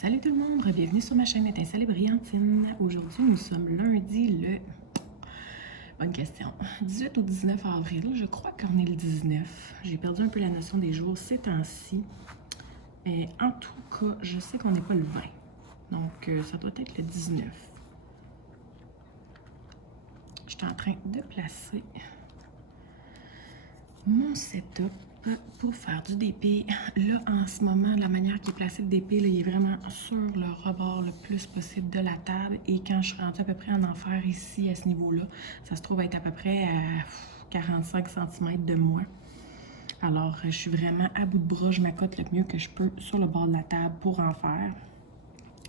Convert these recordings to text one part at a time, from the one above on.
Salut tout le monde, bienvenue sur ma chaîne Étincelle et Brillantine. Aujourd'hui, nous sommes lundi le... Bonne question. 18 ou 19 avril, je crois qu'on est le 19. J'ai perdu un peu la notion des jours ces temps-ci. Mais en tout cas, je sais qu'on n'est pas le 20. Donc, ça doit être le 19. Je suis en train de placer mon setup pour faire du DP. Là, en ce moment, la manière qui est placé le DP, là, il est vraiment sur le rebord le plus possible de la table. Et quand je suis rendue à peu près en enfer ici, à ce niveau-là, ça se trouve être à peu près à 45 cm de moi. Alors, je suis vraiment à bout de bras, je m'accote le mieux que je peux sur le bord de la table pour en faire.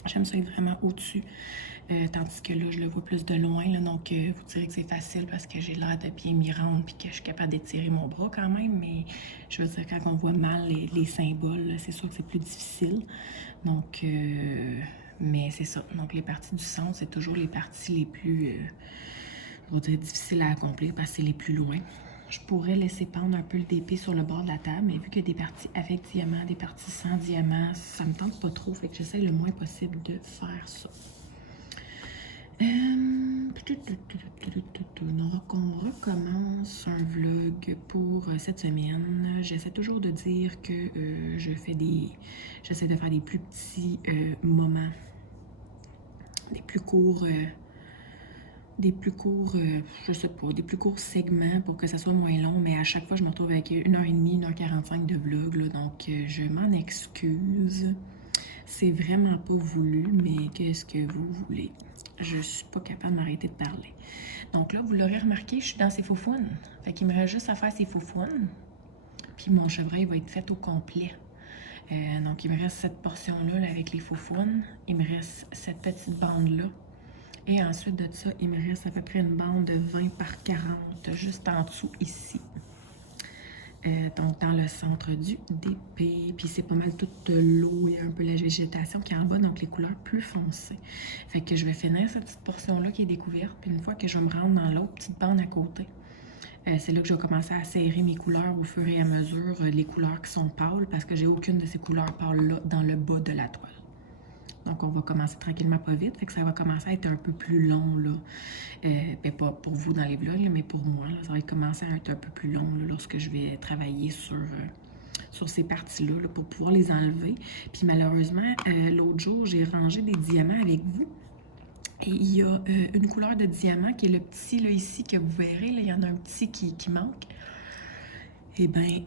J'aime ça être vraiment au-dessus, tandis que là, je le vois plus de loin. Là, donc, vous direz que c'est facile parce que j'ai l'air de bien m'y rendre puis que je suis capable d'étirer mon bras quand même. Mais je veux dire, quand on voit mal les symboles, c'est sûr que c'est plus difficile. Donc, mais c'est ça. Donc, les parties du centre, c'est toujours les parties les plus, je vais dire, difficiles à accomplir parce que c'est les plus loin. Je pourrais laisser pendre un peu le DP sur le bord de la table, mais vu qu'il y a des parties avec diamant, des parties sans diamant, ça me tente pas trop, fait que j'essaie le moins possible de faire ça. Donc, on recommence un vlog pour cette semaine. J'essaie toujours de dire que j'essaie de faire des plus petits moments, des plus courts je sais pas, des plus courts segments pour que ça soit moins long, mais à chaque fois, je me retrouve avec 1h30, 1h45 de vlog, là, donc je m'en excuse. C'est vraiment pas voulu, mais qu'est-ce que vous voulez? Je suis pas capable de m'arrêter de parler. Donc là, vous l'aurez remarqué, je suis dans ces faufounes. Fait qu'il me reste juste à faire ces faufounes. Puis mon chevreuil va être fait au complet. Donc il me reste cette portion-là là, avec les faufounes. Il me reste cette petite bande-là. Et ensuite de ça, il me reste à peu près une bande de 20 par 40, juste en dessous ici. Donc dans le centre du DP. Puis c'est pas mal toute l'eau et un peu la végétation qui est en bas, donc les couleurs plus foncées. Fait que je vais finir cette petite portion-là qui est découverte. Puis une fois que je vais me rendre dans l'autre petite bande à côté, c'est là que je vais commencer à serrer mes couleurs au fur et à mesure, les couleurs qui sont pâles, parce que j'ai aucune de ces couleurs pâles-là dans le bas de la toile. Donc, on va commencer tranquillement, pas vite. Fait que ça va commencer à être un peu plus long, là. Ben, pas pour vous dans les vlogs, là, mais pour moi, là, ça va commencer à être un peu plus long là, lorsque je vais travailler sur ces parties-là là, pour pouvoir les enlever. Puis malheureusement, l'autre jour, j'ai rangé des diamants avec vous. Et il y a une couleur de diamant qui est le petit, là, ici, que vous verrez. Là, il y en a un petit qui manque. Eh bien,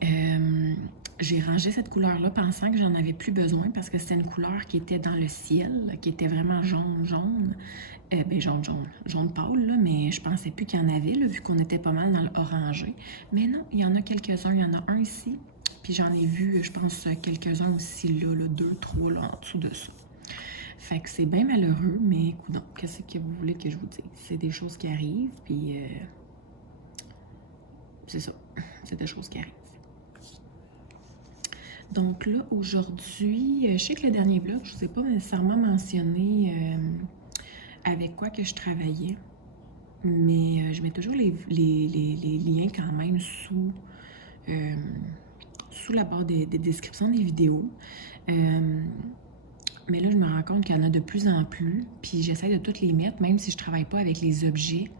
j'ai rangé cette couleur-là pensant que j'en avais plus besoin parce que c'était une couleur qui était dans le ciel, qui était vraiment jaune. Jaune pâle, là, mais je pensais plus qu'il y en avait, là, vu qu'on était pas mal dans l'orangé. Mais non, il y en a quelques-uns. Il y en a un ici, puis j'en ai vu, je pense, quelques-uns aussi là, deux, trois, là, en dessous de ça. Fait que c'est bien malheureux, mais écoute, qu'est-ce que vous voulez que je vous dise? C'est des choses qui arrivent, puis c'est ça. C'est des choses qui arrivent. Donc là, aujourd'hui, je sais que le dernier vlog, je ne vous ai pas nécessairement mentionné avec quoi que je travaillais, mais je mets toujours les liens quand même sous la barre des descriptions des vidéos. Mais là, je me rends compte qu'il y en a de plus en plus, puis j'essaie de toutes les mettre, même si je travaille pas avec les objets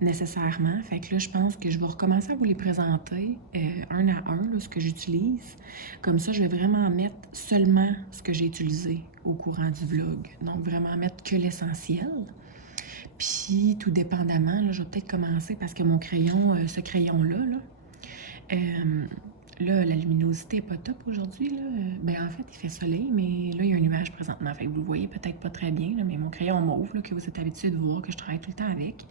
nécessairement. Fait que là, je pense que je vais recommencer à vous les présenter un à un, là, ce que j'utilise. Comme ça, je vais vraiment mettre seulement ce que j'ai utilisé au courant du vlog. Donc, vraiment mettre que l'essentiel. Puis, tout dépendamment, là, je vais peut-être commencer parce que mon crayon, ce crayon-là, là, la luminosité n'est pas top aujourd'hui. Ben, en fait, il fait soleil, mais là, il y a un nuage présentement. Fait que vous le voyez peut-être pas très bien, là, mais mon crayon mauve, là, que vous êtes habitué de voir, que je travaille tout le temps avec,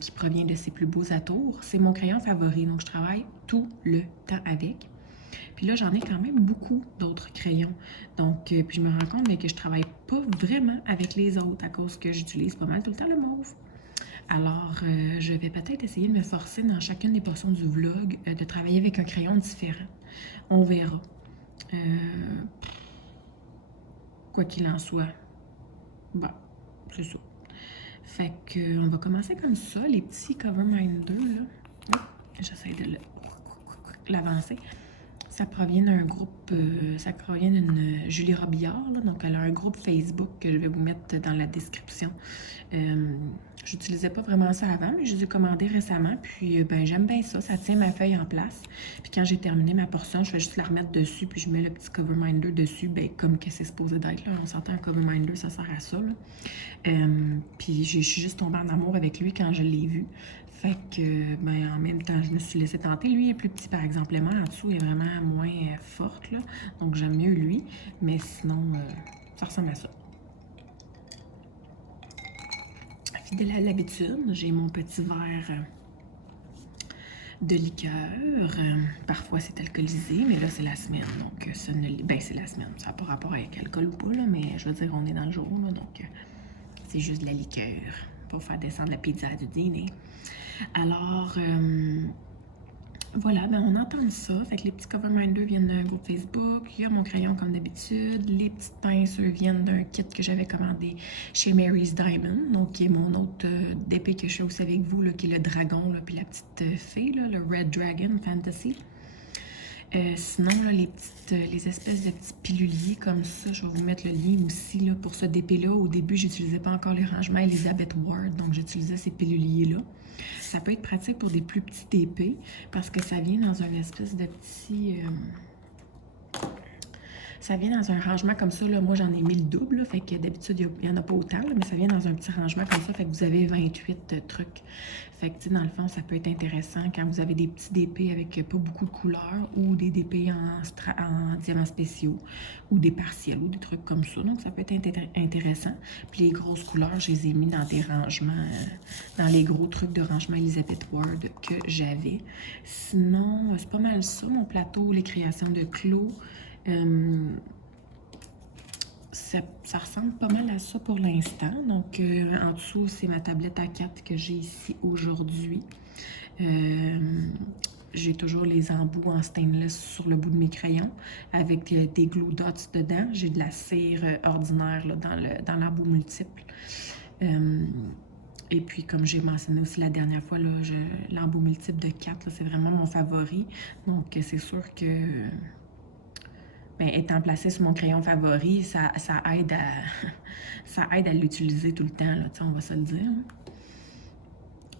qui provient de ses plus beaux atours, c'est mon crayon favori. Donc, je travaille tout le temps avec. Puis là, j'en ai quand même beaucoup d'autres crayons. Donc, puis je me rends compte que je travaille pas vraiment avec les autres à cause que j'utilise pas mal tout le temps le mauve. Alors, je vais peut-être essayer de me forcer dans chacune des portions du vlog de travailler avec un crayon différent. On verra. Quoi qu'il en soit. Bon, c'est ça. Fait que, on va commencer comme ça, les petits Coverminder, là. J'essaie de l'avancer. Ça provient d'un groupe, ça provient d'une Julie Robillard, là, donc elle a un groupe Facebook que je vais vous mettre dans la description. J'utilisais pas vraiment ça avant, mais je les ai commandés récemment, puis ben j'aime bien ça, ça tient ma feuille en place. Puis quand j'ai terminé ma portion, je fais juste la remettre dessus, puis je mets le petit cover minder dessus, ben comme que c'est supposé d'être, là. On s'entend un cover minder, ça sert à ça, là. Puis je suis juste tombée en amour avec lui quand je l'ai vu. Fait que, ben, en même temps, je me suis laissée tenter. Lui il est plus petit, par exemple. L'aimant en dessous est vraiment moins forte, là. Donc, j'aime mieux lui. Mais sinon, ça ressemble à ça. Fidèle à l'habitude, j'ai mon petit verre de liqueur. Parfois, c'est alcoolisé, mais là, c'est la semaine. Donc, ça ne... Ben, c'est la semaine. Ça n'a pas rapport avec alcool ou pas, là. Mais je veux dire, on est dans le jour, là. Donc, c'est juste de la liqueur pour faire descendre la pizza du dîner. Alors, voilà, ben on entend ça. Fait que les petits cover minders viennent d'un groupe Facebook. Il y a mon crayon comme d'habitude. Les petites pinces viennent d'un kit que j'avais commandé chez Mary's Diamond. Donc, qui est mon autre d'épée que je fais aussi avec vous, là, qui est le dragon, là, puis la petite fée, là, le Red Dragon Fantasy. Sinon, là, les espèces de petits piluliers comme ça, je vais vous mettre le lien aussi là, pour ce DP-là. Au début, j'utilisais pas encore les rangements Elizabeth Ward, donc j'utilisais ces piluliers-là. Ça peut être pratique pour des plus petits DP parce que ça vient dans un espèce de petit... ça vient dans un rangement comme ça, là. Moi j'en ai mis le double, là, fait que d'habitude il n'y en a pas autant, là, mais ça vient dans un petit rangement comme ça, fait que vous avez 28 trucs. Fait que tu sais, dans le fond, ça peut être intéressant quand vous avez des petits DP avec pas beaucoup de couleurs ou des DP en diamants spéciaux ou des partiels ou des trucs comme ça. Donc ça peut être intéressant. Puis les grosses couleurs, je les ai mis dans des rangements, dans les gros trucs de rangement Elizabeth Ward que j'avais. Sinon, c'est pas mal ça, mon plateau, les créations de Clos. Ça ressemble pas mal à ça pour l'instant. Donc, en dessous, c'est ma tablette A4 que j'ai ici aujourd'hui. J'ai toujours les embouts en stainless sur le bout de mes crayons avec des glue dots dedans. J'ai de la cire ordinaire là, dans l'embout multiple. Et puis, comme j'ai mentionné aussi la dernière fois, l'embout multiple de 4, c'est vraiment mon favori. Donc, c'est sûr que... ben, étant placé sur mon crayon favori, ça aide à ça aide à l'utiliser tout le temps, là, on va se le dire.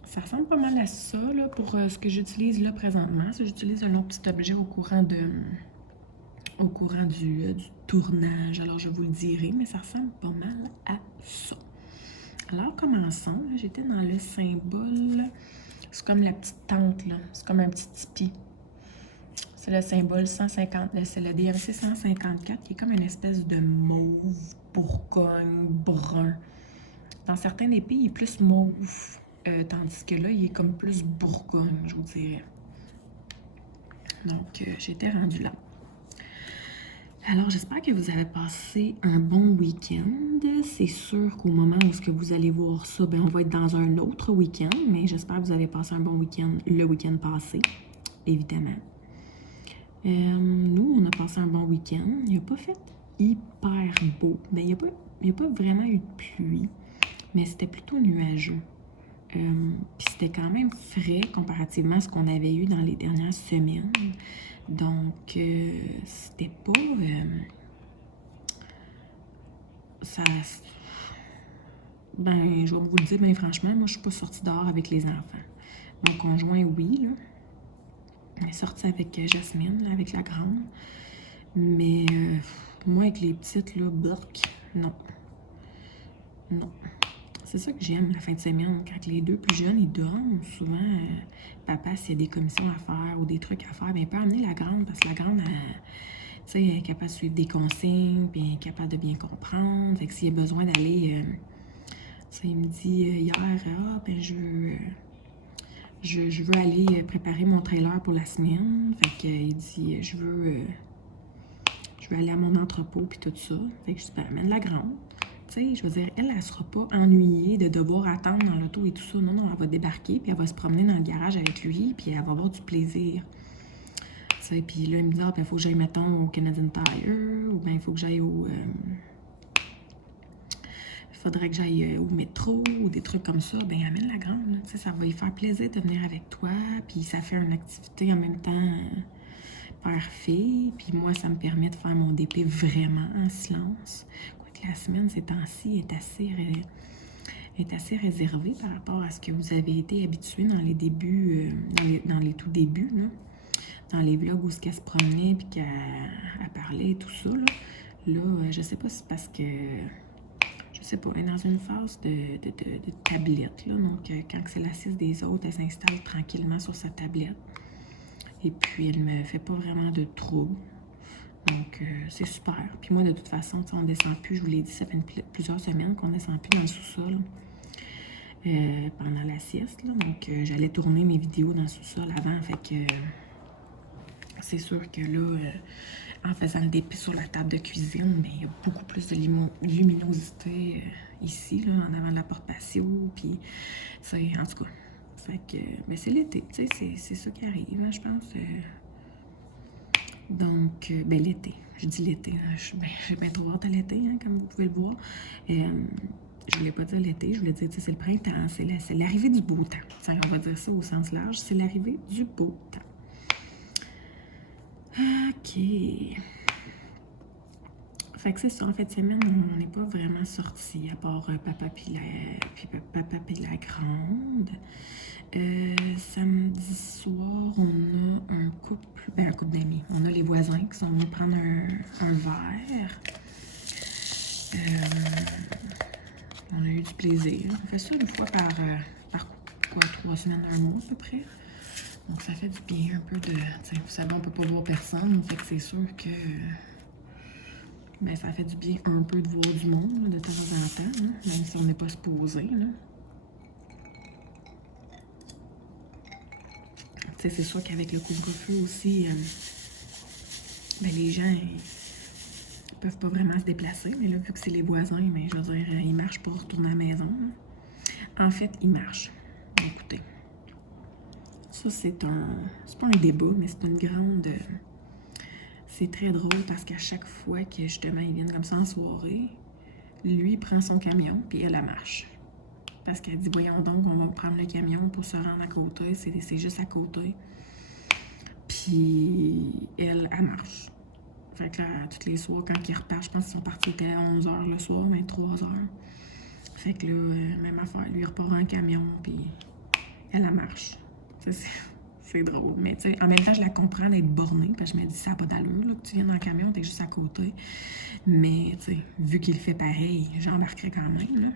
Ça ressemble pas mal à ça là, pour ce que j'utilise là présentement. J'utilise un autre petit objet au courant du tournage, alors je vous le dirai, mais ça ressemble pas mal à ça. Alors commençons, j'étais dans le symbole, c'est comme la petite tente, là, c'est comme un petit tipi. C'est le symbole 150, c'est le DMC 154 qui est comme une espèce de mauve, bourgogne, brun. Dans certains épées, il est plus mauve, tandis que là, il est comme plus bourgogne, je vous dirais. Donc, j'étais rendue là. Alors, j'espère que vous avez passé un bon week-end. C'est sûr qu'au moment où ce que vous allez voir ça, ben, on va être dans un autre week-end, mais j'espère que vous avez passé un bon week-end le week-end passé, évidemment. Nous, on a passé un bon week-end. Il n'a pas fait hyper beau. Ben, il n'y a pas vraiment eu de pluie, mais c'était plutôt nuageux. Puis c'était quand même frais comparativement à ce qu'on avait eu dans les dernières semaines. Donc, c'était pas... ben, je vais vous le dire, ben franchement, moi, je suis pas sortie dehors avec les enfants. Mon conjoint, oui, là. On est sorti avec Jasmine, là, avec la grande. Mais moi, avec les petites, là, bloc, non. Non. C'est ça que j'aime la fin de semaine. Quand les deux plus jeunes, ils dorment, souvent, papa, s'il y a des commissions à faire ou des trucs à faire, bien, il peut amener la grande parce que la grande, elle est capable de suivre des consignes, puis elle est capable de bien comprendre. Fait que s'il y a besoin d'aller, il me dit hier, ben, je veux aller préparer mon trailer pour la semaine. Fait qu'il dit, je veux aller à mon entrepôt, puis tout ça. Fait que je dis, ben, amène la grande. Tu sais, je veux dire, elle ne sera pas ennuyée de devoir attendre dans l'auto et tout ça. Non, non, elle va débarquer, puis elle va se promener dans le garage avec lui, puis elle va avoir du plaisir. Tu sais, puis là, il me dit, ah, ben, il faut que j'aille, mettons, au Canadian Tire, ou bien il faut que j'aille au... faudrait que j'aille au métro, ou des trucs comme ça. Ben, amène la grande, tu sais, ça va lui faire plaisir de venir avec toi, puis ça fait une activité en même temps... père-fille, puis moi, ça me permet de faire mon DP vraiment en silence. Quoique la semaine, ces temps-ci, est assez réservée par rapport à ce que vous avez été habitué dans les débuts, dans les tout débuts, là. Dans les vlogs où qu'elle se promenait puis qu'elle parlait et tout ça, là. Là, je sais pas si c'est parce que, je sais pas, elle est dans une phase de tablette, là. Donc, quand c'est l'assise des autres, elle s'installe tranquillement sur sa tablette. Et puis, elle me fait pas vraiment de trouble. Donc, c'est super. Puis moi, de toute façon, on descend plus. Je vous l'ai dit, ça fait plusieurs semaines qu'on descend plus dans le sous-sol pendant la sieste, là. Donc, j'allais tourner mes vidéos dans le sous-sol avant. Fait que c'est sûr que là, en faisant le dépit sur la table de cuisine, mais il y a beaucoup plus de luminosité ici, là, en avant de la porte patio. Puis, en tout cas, fait que, ben, c'est l'été, tu sais, c'est ça qui arrive, hein, je pense. Donc, ben, l'été, je dis l'été, hein, j'ai bien trop hâte à l'été, hein, comme vous pouvez le voir. Je voulais pas dire l'été, je voulais dire, tu sais, c'est le printemps, c'est l'arrivée du beau temps. T'sais, on va dire ça au sens large, c'est l'arrivée du beau temps. OK. Fait que c'est ça, en fait, semaine, on n'est pas vraiment sortis, à part papa puis la grande. Samedi soir, on a un couple d'amis. On a les voisins qui sont venus prendre un verre. On a eu du plaisir. On fait ça une fois par quoi, 3 semaines, un mois à peu près. Donc ça fait du bien un peu de... Vous savez, on peut pas voir personne, fait que c'est sûr que... Ben, ça fait du bien un peu de voir du monde, là, de temps en temps, hein, même si on n'est pas supposé, là. C'est sûr qu'avec le couvre-feu aussi, ben, les gens ils peuvent pas vraiment se déplacer, mais là, vu que c'est les voisins, mais je veux dire, ils marchent pour retourner à la maison, là. En fait, ils marchent. Écoutez, ça, c'est pas un débat, mais c'est une grande... c'est très drôle parce qu'à chaque fois que, justement, ils viennent comme ça en soirée, lui, il prend son camion, puis elle marche. Parce qu'elle dit, voyons donc, on va prendre le camion pour se rendre à côté, c'est juste à côté. Puis, elle marche. Fait que là, tous les soirs, quand ils repartent, je pense qu'ils sont partis, c'était à 11h le soir, 23h. Fait que là, même affaire, lui, il repart en camion, puis elle marche. C'est drôle. Mais tu sais, en même temps, je la comprends d'être bornée, parce que je me dis, ça n'a pas d'allure, là, que tu viennes en camion, t'es juste à côté. Mais, tu sais, vu qu'il fait pareil, j'embarquerais quand même, là.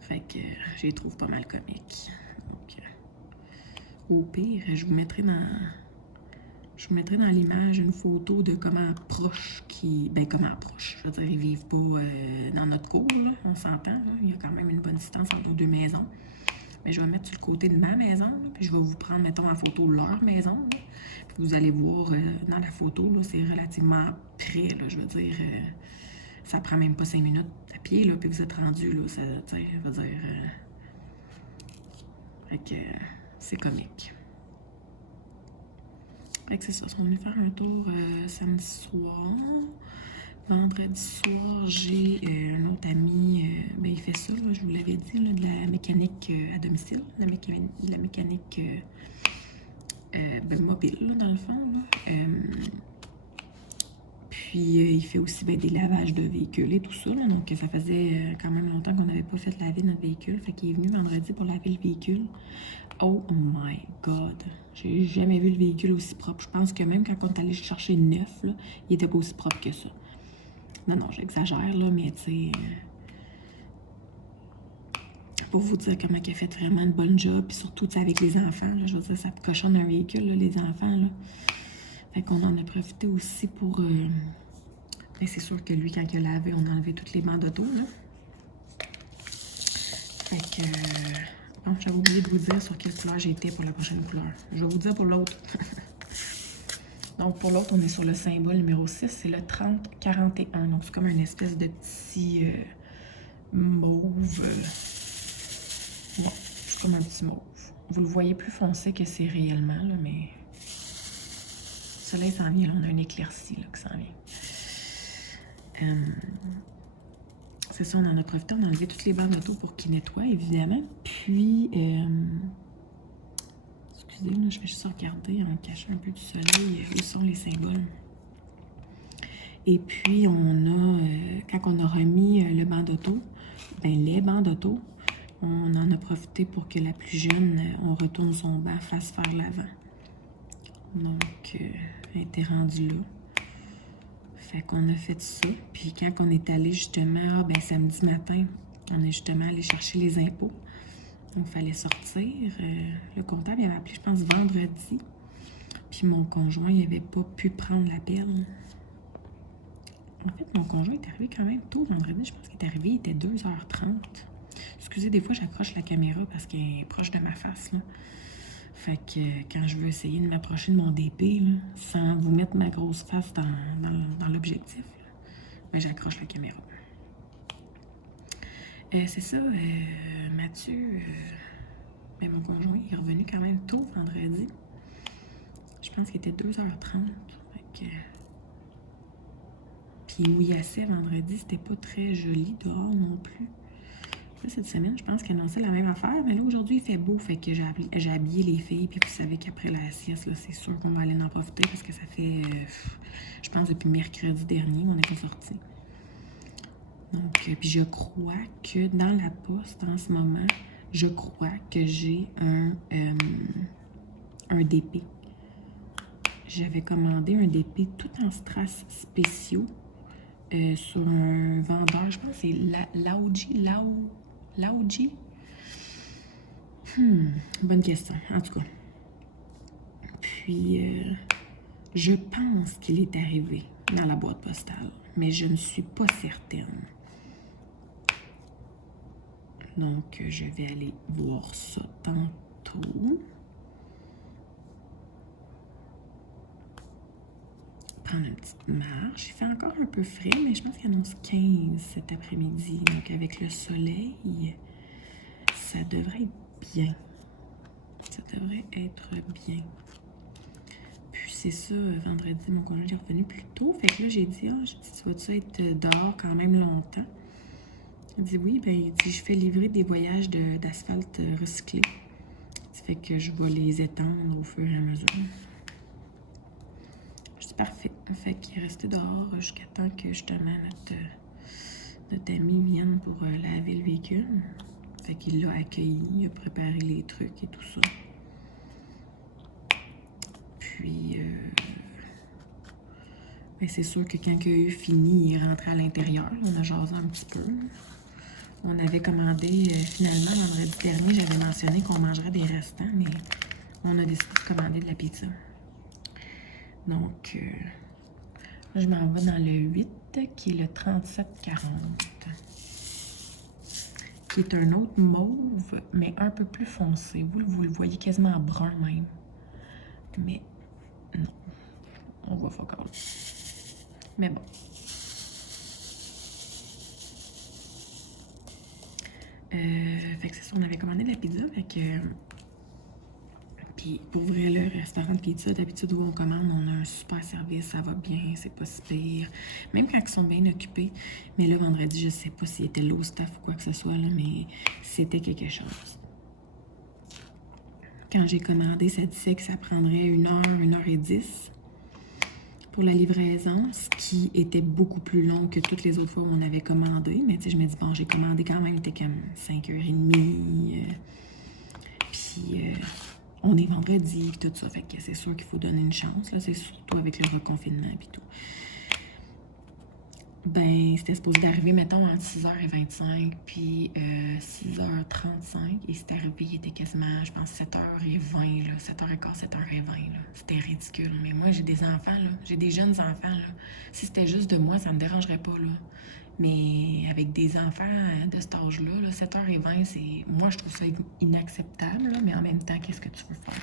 Fait que je les trouve pas mal comiques. Donc, au pire, je vous mettrai dans l'image une photo de comment proche ben, comment proche. Je veux dire, ils vivent pas dans notre cour, là, on s'entend. Là. Il y a quand même une bonne distance entre nos deux maisons. Mais je vais mettre sur le côté de ma maison, là, puis je vais vous prendre, mettons, en photo leur maison. Là. Puis vous allez voir dans la photo, là, c'est relativement près, là, je veux dire. Ça prend même pas 5 minutes à pied, là, puis vous êtes rendu, là, ça, tu sais, je veux dire... fait que c'est comique. Fait que c'est ça, ils sont venus faire un tour samedi soir. Vendredi soir, j'ai un autre ami, ben il fait ça, là, je vous l'avais dit, là, de la mécanique à domicile, la mécanique ben, mobile, là, dans le fond. Là. Puis il fait aussi ben, des lavages de véhicules et tout ça, là, donc ça faisait quand même longtemps qu'on n'avait pas fait laver notre véhicule, fait qu'il est venu vendredi pour laver le véhicule. Oh my God! J'ai jamais vu le véhicule aussi propre. Je pense que même quand on est allé chercher neuf, là, il était pas aussi propre que ça. Non, j'exagère, là, mais tu sais... pour vous dire comment il a fait vraiment une bonne job, puis surtout, tu sais, avec les enfants, là, je veux dire, ça cochonne un véhicule, là, les enfants, là. Fait qu'on en a profité aussi pour... ben, c'est sûr que lui, quand il a lavé, on a enlevé toutes les bancs d'auto, là. Fait que... bon, j'avais oublié de vous dire sur quelle couleur j'ai été pour la prochaine couleur. Je vais vous dire pour l'autre. Donc, pour l'autre, on est sur le symbole numéro 6, c'est le 3041. Donc, c'est comme une espèce de petit mauve. Ouais, c'est comme un petit mauve. Vous le voyez plus foncé que c'est réellement, là, mais... Le soleil s'en vient, là, on a une éclaircie là, qui s'en vient. C'est ça, on en a profité, on a enlevé toutes les bancs d'auto pour qu'ils nettoient, évidemment. Puis, excusez, là, je vais juste regarder en cachant un peu du soleil où sont les symboles. Et puis, quand on a remis le banc d'auto, ben les bancs d'auto, on en a profité pour que la plus jeune, on retourne son banc fasse vers l'avant. Donc, elle était rendue là. Fait qu'on a fait ça. Puis quand on est allé justement, ben samedi matin, on est justement allé chercher les impôts. Donc, il fallait sortir. Le comptable, il avait appelé, je pense, vendredi. Puis mon conjoint, il n'avait pas pu prendre l'appel. En fait, mon conjoint est arrivé quand même tôt vendredi. Je pense qu'il est arrivé, il était 2h30. Excusez, des fois, j'accroche la caméra parce qu'elle est proche de ma face, là. Fait que quand je veux essayer de m'approcher de mon DP, là, sans vous mettre ma grosse face dans l'objectif, ben, j'accroche la caméra. C'est ça, Mathieu, ben, mon conjoint est revenu quand même tôt vendredi. Je pense qu'il était 2h30. Fait que... Puis Mouillasset vendredi, c'était pas très joli dehors non plus. Là, cette semaine, je pense qu'il annonçait la même affaire, mais là, aujourd'hui, il fait beau, fait que j'ai habillé les filles, puis vous savez qu'après la sieste, là, c'est sûr qu'on va aller en profiter, parce que ça fait, je pense, depuis mercredi dernier, on n'est pas sortis. Donc, puis je crois que dans la poste, en ce moment, je crois que j'ai un DP. J'avais commandé un DP tout en strass spéciaux sur un vendeur, je pense que c'est Laoji. Bonne question, en tout cas. Puis, je pense qu'il est arrivé dans la boîte postale, mais je ne suis pas certaine. Donc, je vais aller voir ça tantôt. Prendre une petite marche. Il fait encore un peu frais, mais je pense qu'il annonce 15 cet après-midi. Donc, avec le soleil, ça devrait être bien. Ça devrait être bien. Puis c'est ça, vendredi, mon conjoint est revenu plus tôt. Fait que là, j'ai dit, tu vas-tu être dehors quand même longtemps? Il dit oui, ben il dit, je fais livrer des voyages d'asphalte recyclé. Ça fait que je vais les étendre au fur et à mesure. Je dis parfait. Fait qu'il est resté dehors jusqu'à temps que justement notre ami vienne pour laver le véhicule. Fait qu'il l'a accueilli, il a préparé les trucs et tout ça. Puis, ben c'est sûr que quand il a eu fini, il est rentré à l'intérieur. On a jasé un petit peu. On avait commandé, finalement, vendredi dernier, j'avais mentionné qu'on mangerait des restants, mais on a décidé de commander de la pizza. Donc, je m'en vais dans le 8, qui est le 3740. Qui est un autre mauve, mais un peu plus foncé. Vous le voyez quasiment brun même. Mais non, on voit pas encore. Mais bon. Fait que c'est ça, on avait commandé de la pizza, fait que... Puis pour vrai, le restaurant de pizza, d'habitude où on commande, on a un super service, ça va bien, c'est pas si pire. Même quand ils sont bien occupés. Mais là, vendredi, je sais pas s'il était low staff ou quoi que ce soit, là, mais c'était quelque chose. Quand j'ai commandé, ça disait que ça prendrait 1h10 pour la livraison, ce qui était beaucoup plus long que toutes les autres fois où on avait commandé. Mais tu sais, je me dis, bon, j'ai commandé quand même, c'était comme 5h30. Puis on est vendredi, tout ça. Fait que c'est sûr qu'il faut donner une chance, là. C'est surtout avec le reconfinement et tout. Ben, c'était supposé d'arriver, mettons, entre 6h25 puis 6h35. Et c'est arrivé, il était quasiment, je pense, 7h20, là. 7h15, 7h20, là. C'était ridicule. Mais moi, j'ai des enfants, là. J'ai des jeunes enfants, là. Si c'était juste de moi, ça me dérangerait pas, là. Mais avec des enfants de cet âge-là, là, 7h20, c'est... Moi, je trouve ça inacceptable, là. Mais en même temps, qu'est-ce que tu veux faire?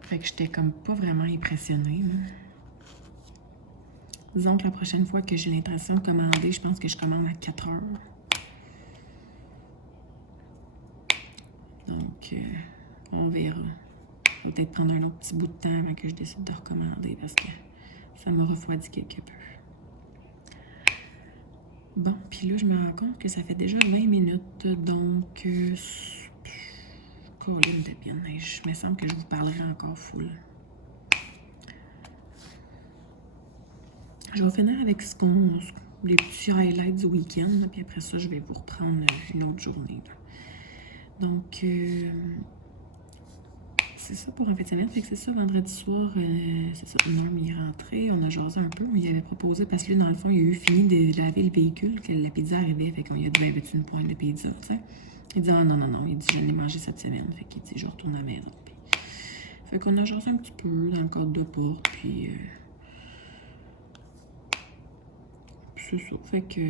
Fait que j'étais comme pas vraiment impressionnée, là. Disons que la prochaine fois que j'ai l'intention de commander, je pense que je commande à 4h. Donc, on verra. Ça va peut-être prendre un autre petit bout de temps avant que je décide de recommander parce que ça m'a refroidi quelque peu. Bon, puis là, je me rends compte que ça fait déjà 20 minutes. Donc, colline de bien. Je me semble que je vous parlerai encore full. Je vais finir avec les petits highlights du week-end, puis après ça, je vais vous reprendre une autre journée. Là. Donc, c'est ça pour en fin de semaine. Fait que c'est ça, vendredi soir, c'est ça, Norm est rentré, on a jasé un peu. Il avait proposé, parce que lui, dans le fond, il a eu fini de laver le véhicule, que la pizza arrivait, fait qu'on lui a dit, ben, veux-tu une pointe de pizza, tu sais. Il dit, ah non, non, non, il dit, je l'ai mangé cette semaine, fait qu'il dit, je retourne à la maison. Puis, fait qu'on a jasé un petit peu dans le cadre de porte, puis c'est ça, fait que...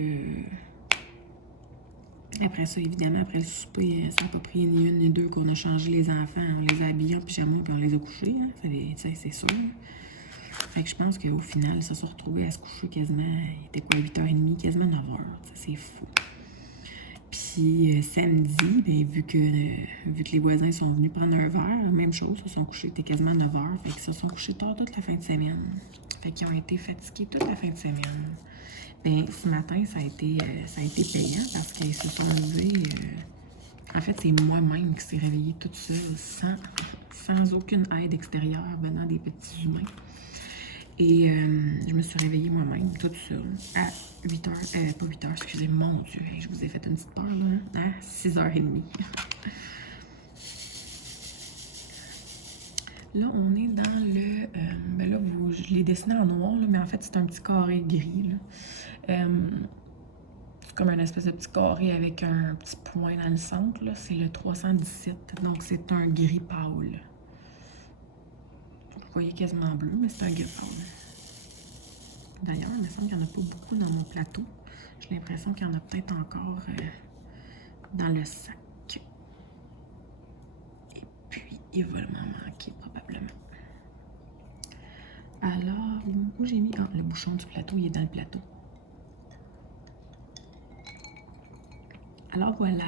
Après ça, évidemment, après le souper, ça n'a pas pris ni une ni deux qu'on a changé les enfants. On les a habillés en pyjama puis on les a couchés. Hein. C'est sûr. Fait que je pense qu'au final, ça se retrouvait à se coucher quasiment, il était quoi, 8h30, quasiment 9h. C'est fou. Puis samedi, ben, vu que les voisins sont venus prendre un verre, même chose, ils se sont couchés, il était quasiment 9h. Fait qu'ils se sont couchés tard toute la fin de semaine. Fait qu'ils ont été fatigués toute la fin de semaine. Ben, ce matin, ça a été payant parce qu'ils se sont levés. En fait, c'est moi-même qui s'est réveillée toute seule, sans aucune aide extérieure venant des petits humains. Et je me suis réveillée moi-même, toute seule, à 8h, pas 8h, excusez, mon Dieu, je vous ai fait une petite peur, là, à 6h30. Là, on est dans le... ben là, je l'ai dessiné en noir, là, mais en fait, c'est un petit carré gris, là. C'est comme un espèce de petit carré avec un petit point dans le centre, là. C'est le 317, donc c'est un gris pâle. Vous voyez quasiment bleu, mais c'est un gris pâle. D'ailleurs, il me semble qu'il n'y en a pas beaucoup dans mon plateau. J'ai l'impression qu'il y en a peut-être encore dans le sac. Et puis, il va m'en manquer probablement. Alors, où j'ai mis... Ah, le bouchon du plateau, il est dans le plateau. Alors voilà.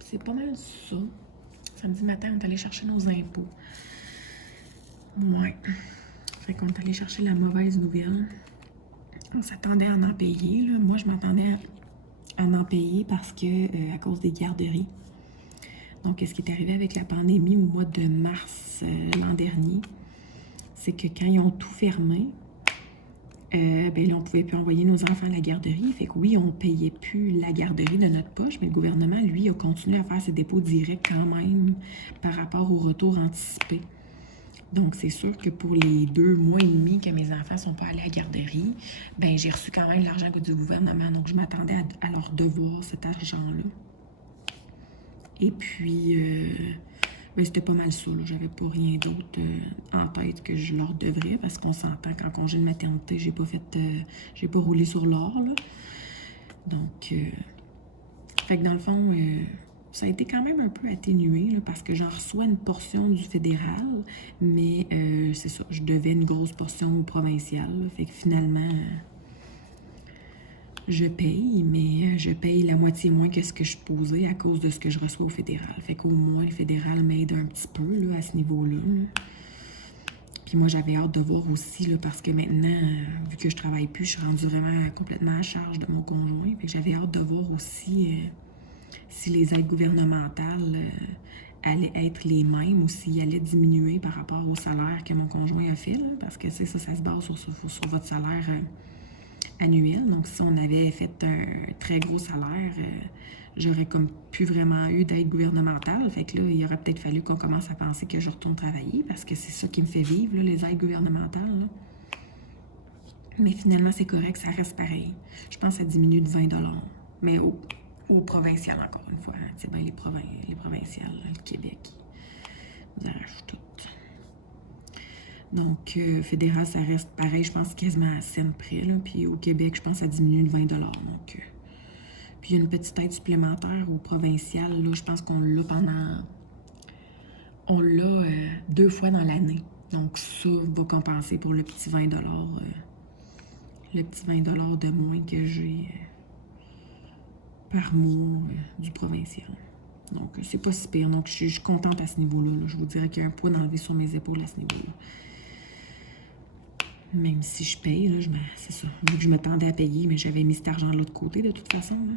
C'est pas mal ça. Samedi matin, on est allé chercher nos impôts. Ouais. Fait qu'on est allé chercher la mauvaise nouvelle. On s'attendait à en payer, là. Moi, je m'attendais à en payer parce que, à cause des garderies. Donc, ce qui est arrivé avec la pandémie au mois de mars l'an dernier, c'est que quand ils ont tout fermé, ben là, on ne pouvait plus envoyer nos enfants à la garderie. Fait que oui, on ne payait plus la garderie de notre poche, mais le gouvernement, lui, a continué à faire ses dépôts directs quand même par rapport au retour anticipé. Donc, c'est sûr que pour les 2 mois et demi que mes enfants ne sont pas allés à la garderie, ben j'ai reçu quand même l'argent du gouvernement. Donc, je m'attendais à leur devoir cet argent-là. Et puis, ben, c'était pas mal ça. J'avais pas rien d'autre en tête que je leur devrais parce qu'on s'entend qu'en congé de maternité, j'ai pas roulé sur l'or. Donc, fait que dans le fond, ça a été quand même un peu atténué là, parce que j'en reçois une portion du fédéral, mais c'est ça, je devais une grosse portion au provincial. Là, fait que finalement, je paye, mais je paye la moitié moins que ce que je posais à cause de ce que je reçois au fédéral. Fait qu'au moins, le fédéral m'aide un petit peu là, à ce niveau-là. Puis moi, j'avais hâte de voir aussi, là, parce que maintenant, vu que je travaille plus, je suis rendue vraiment complètement à charge de mon conjoint. Fait que j'avais hâte de voir aussi si les aides gouvernementales allaient être les mêmes ou s'ils allaient diminuer par rapport au salaire que mon conjoint a fait. Là, parce que ça se base sur votre salaire annuel. Donc, si on avait fait un très gros salaire, j'aurais comme plus vraiment eu d'aide gouvernementale. Fait que là, il aurait peut-être fallu qu'on commence à penser que je retourne travailler parce que c'est ça qui me fait vivre, là, les aides gouvernementales. Là. Mais finalement, c'est correct, ça reste pareil. Je pense que ça diminue de 20 $. Mais au provincial, encore une fois. Hein, c'est bien les provinciales, là, le Québec, ils arrachent tout. Donc, fédéral, ça reste pareil, je pense quasiment à scène près. Là. Puis au Québec, je pense que ça diminue de 20 $. Donc, puis il y a une petite aide supplémentaire au provincial. Là, je pense qu'on l'a on l'a 2 fois dans l'année. Donc, ça va compenser pour le petit 20 $. Le petit 20 $ de moins que j'ai par mois du provincial. Donc, c'est pas si pire. Donc, je suis contente à ce niveau-là. Là. Je vous dirais qu'il y a un poids d'enlever sur mes épaules à ce niveau-là. Même si je paye, là, c'est ça. Vu que je m'attendais à payer, mais j'avais mis cet argent-là de côté de toute façon. Là.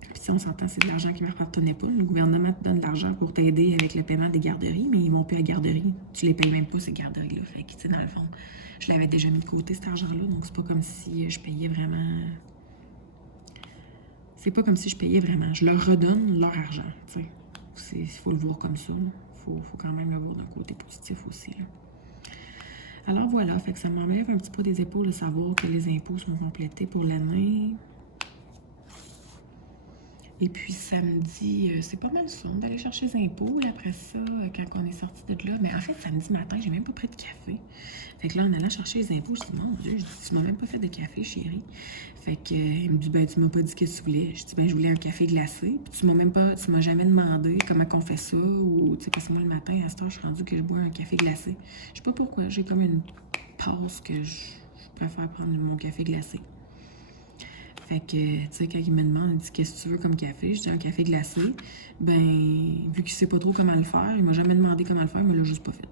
Puis Si on s'entend, c'est de l'argent qui ne m'appartenait pas. Le gouvernement te donne de l'argent pour t'aider avec le paiement des garderies, mais ils vont payer à la garderie. Tu les payes même pas, ces garderies-là. Fait que, tu sais, dans le fond, je l'avais déjà mis de côté, cet argent-là, donc c'est pas comme si je payais vraiment... C'est pas comme si je payais vraiment. Je leur redonne leur argent, tu sais. Il faut le voir comme ça. Faut quand même le voir d'un côté positif aussi, là. Alors voilà, fait que ça m'enlève un petit peu des épaules de savoir que les impôts sont complétés pour l'année. Et puis samedi, c'est pas mal ça, d'aller chercher les impôts. Et après ça, quand on est sorti de là, mais en fait, samedi matin, j'ai même pas pris de café. Fait que là, en allant chercher les impôts, je dis, mon Dieu, je dis, tu m'as même pas fait de café, chérie. Fait que, il me dit, ben, tu m'as pas dit qu'est-ce que tu voulais. Je dis, ben, je voulais un café glacé. Puis tu m'as jamais demandé comment qu'on fait ça. Ou, tu sais, parce que moi, le matin, à cette heure, je suis rendue que je bois un café glacé. Je sais pas pourquoi, j'ai comme une passe que je préfère prendre mon café glacé. Fait que, tu sais, quand il me demande, il dit, qu'est-ce que tu veux comme café? Je dis, un café glacé. Ben, vu qu'il sait pas trop comment le faire, il m'a jamais demandé comment le faire, il me l'a juste pas fait.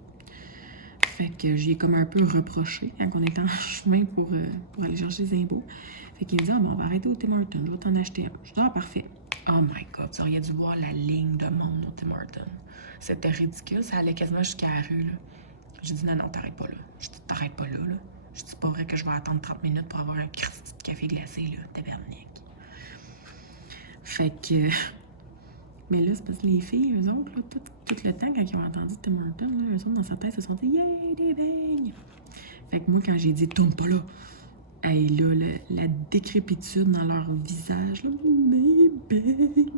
Fait que j'y ai comme un peu reproché quand on était en chemin pour aller chercher les impôts. Fait qu'il me dit, ah bon, on va arrêter au Tim Hortons, je vais t'en acheter un. Je dis, ah, parfait. Oh my God, vous auriez dû voir la ligne de monde au Tim Hortons. C'était ridicule, ça allait quasiment jusqu'à la rue, là. J'ai dit, non, non, t'arrêtes pas là. Je dis, t'arrêtes pas là, là. Je dis, c'est pas vrai que je vais attendre 30 minutes pour avoir un petit café glacé, là, tabernique. Fait que... Mais là, c'est parce que les filles, eux autres, là, tout le temps, quand ils ont entendu Tim Hortons, là, eux autres, dans sa tête, se sont dit « Yay, des beignes! » Fait que moi, quand j'ai dit « Tourne pas là », hey, là, la décrépitude dans leur visage, là, « Mes beignes! »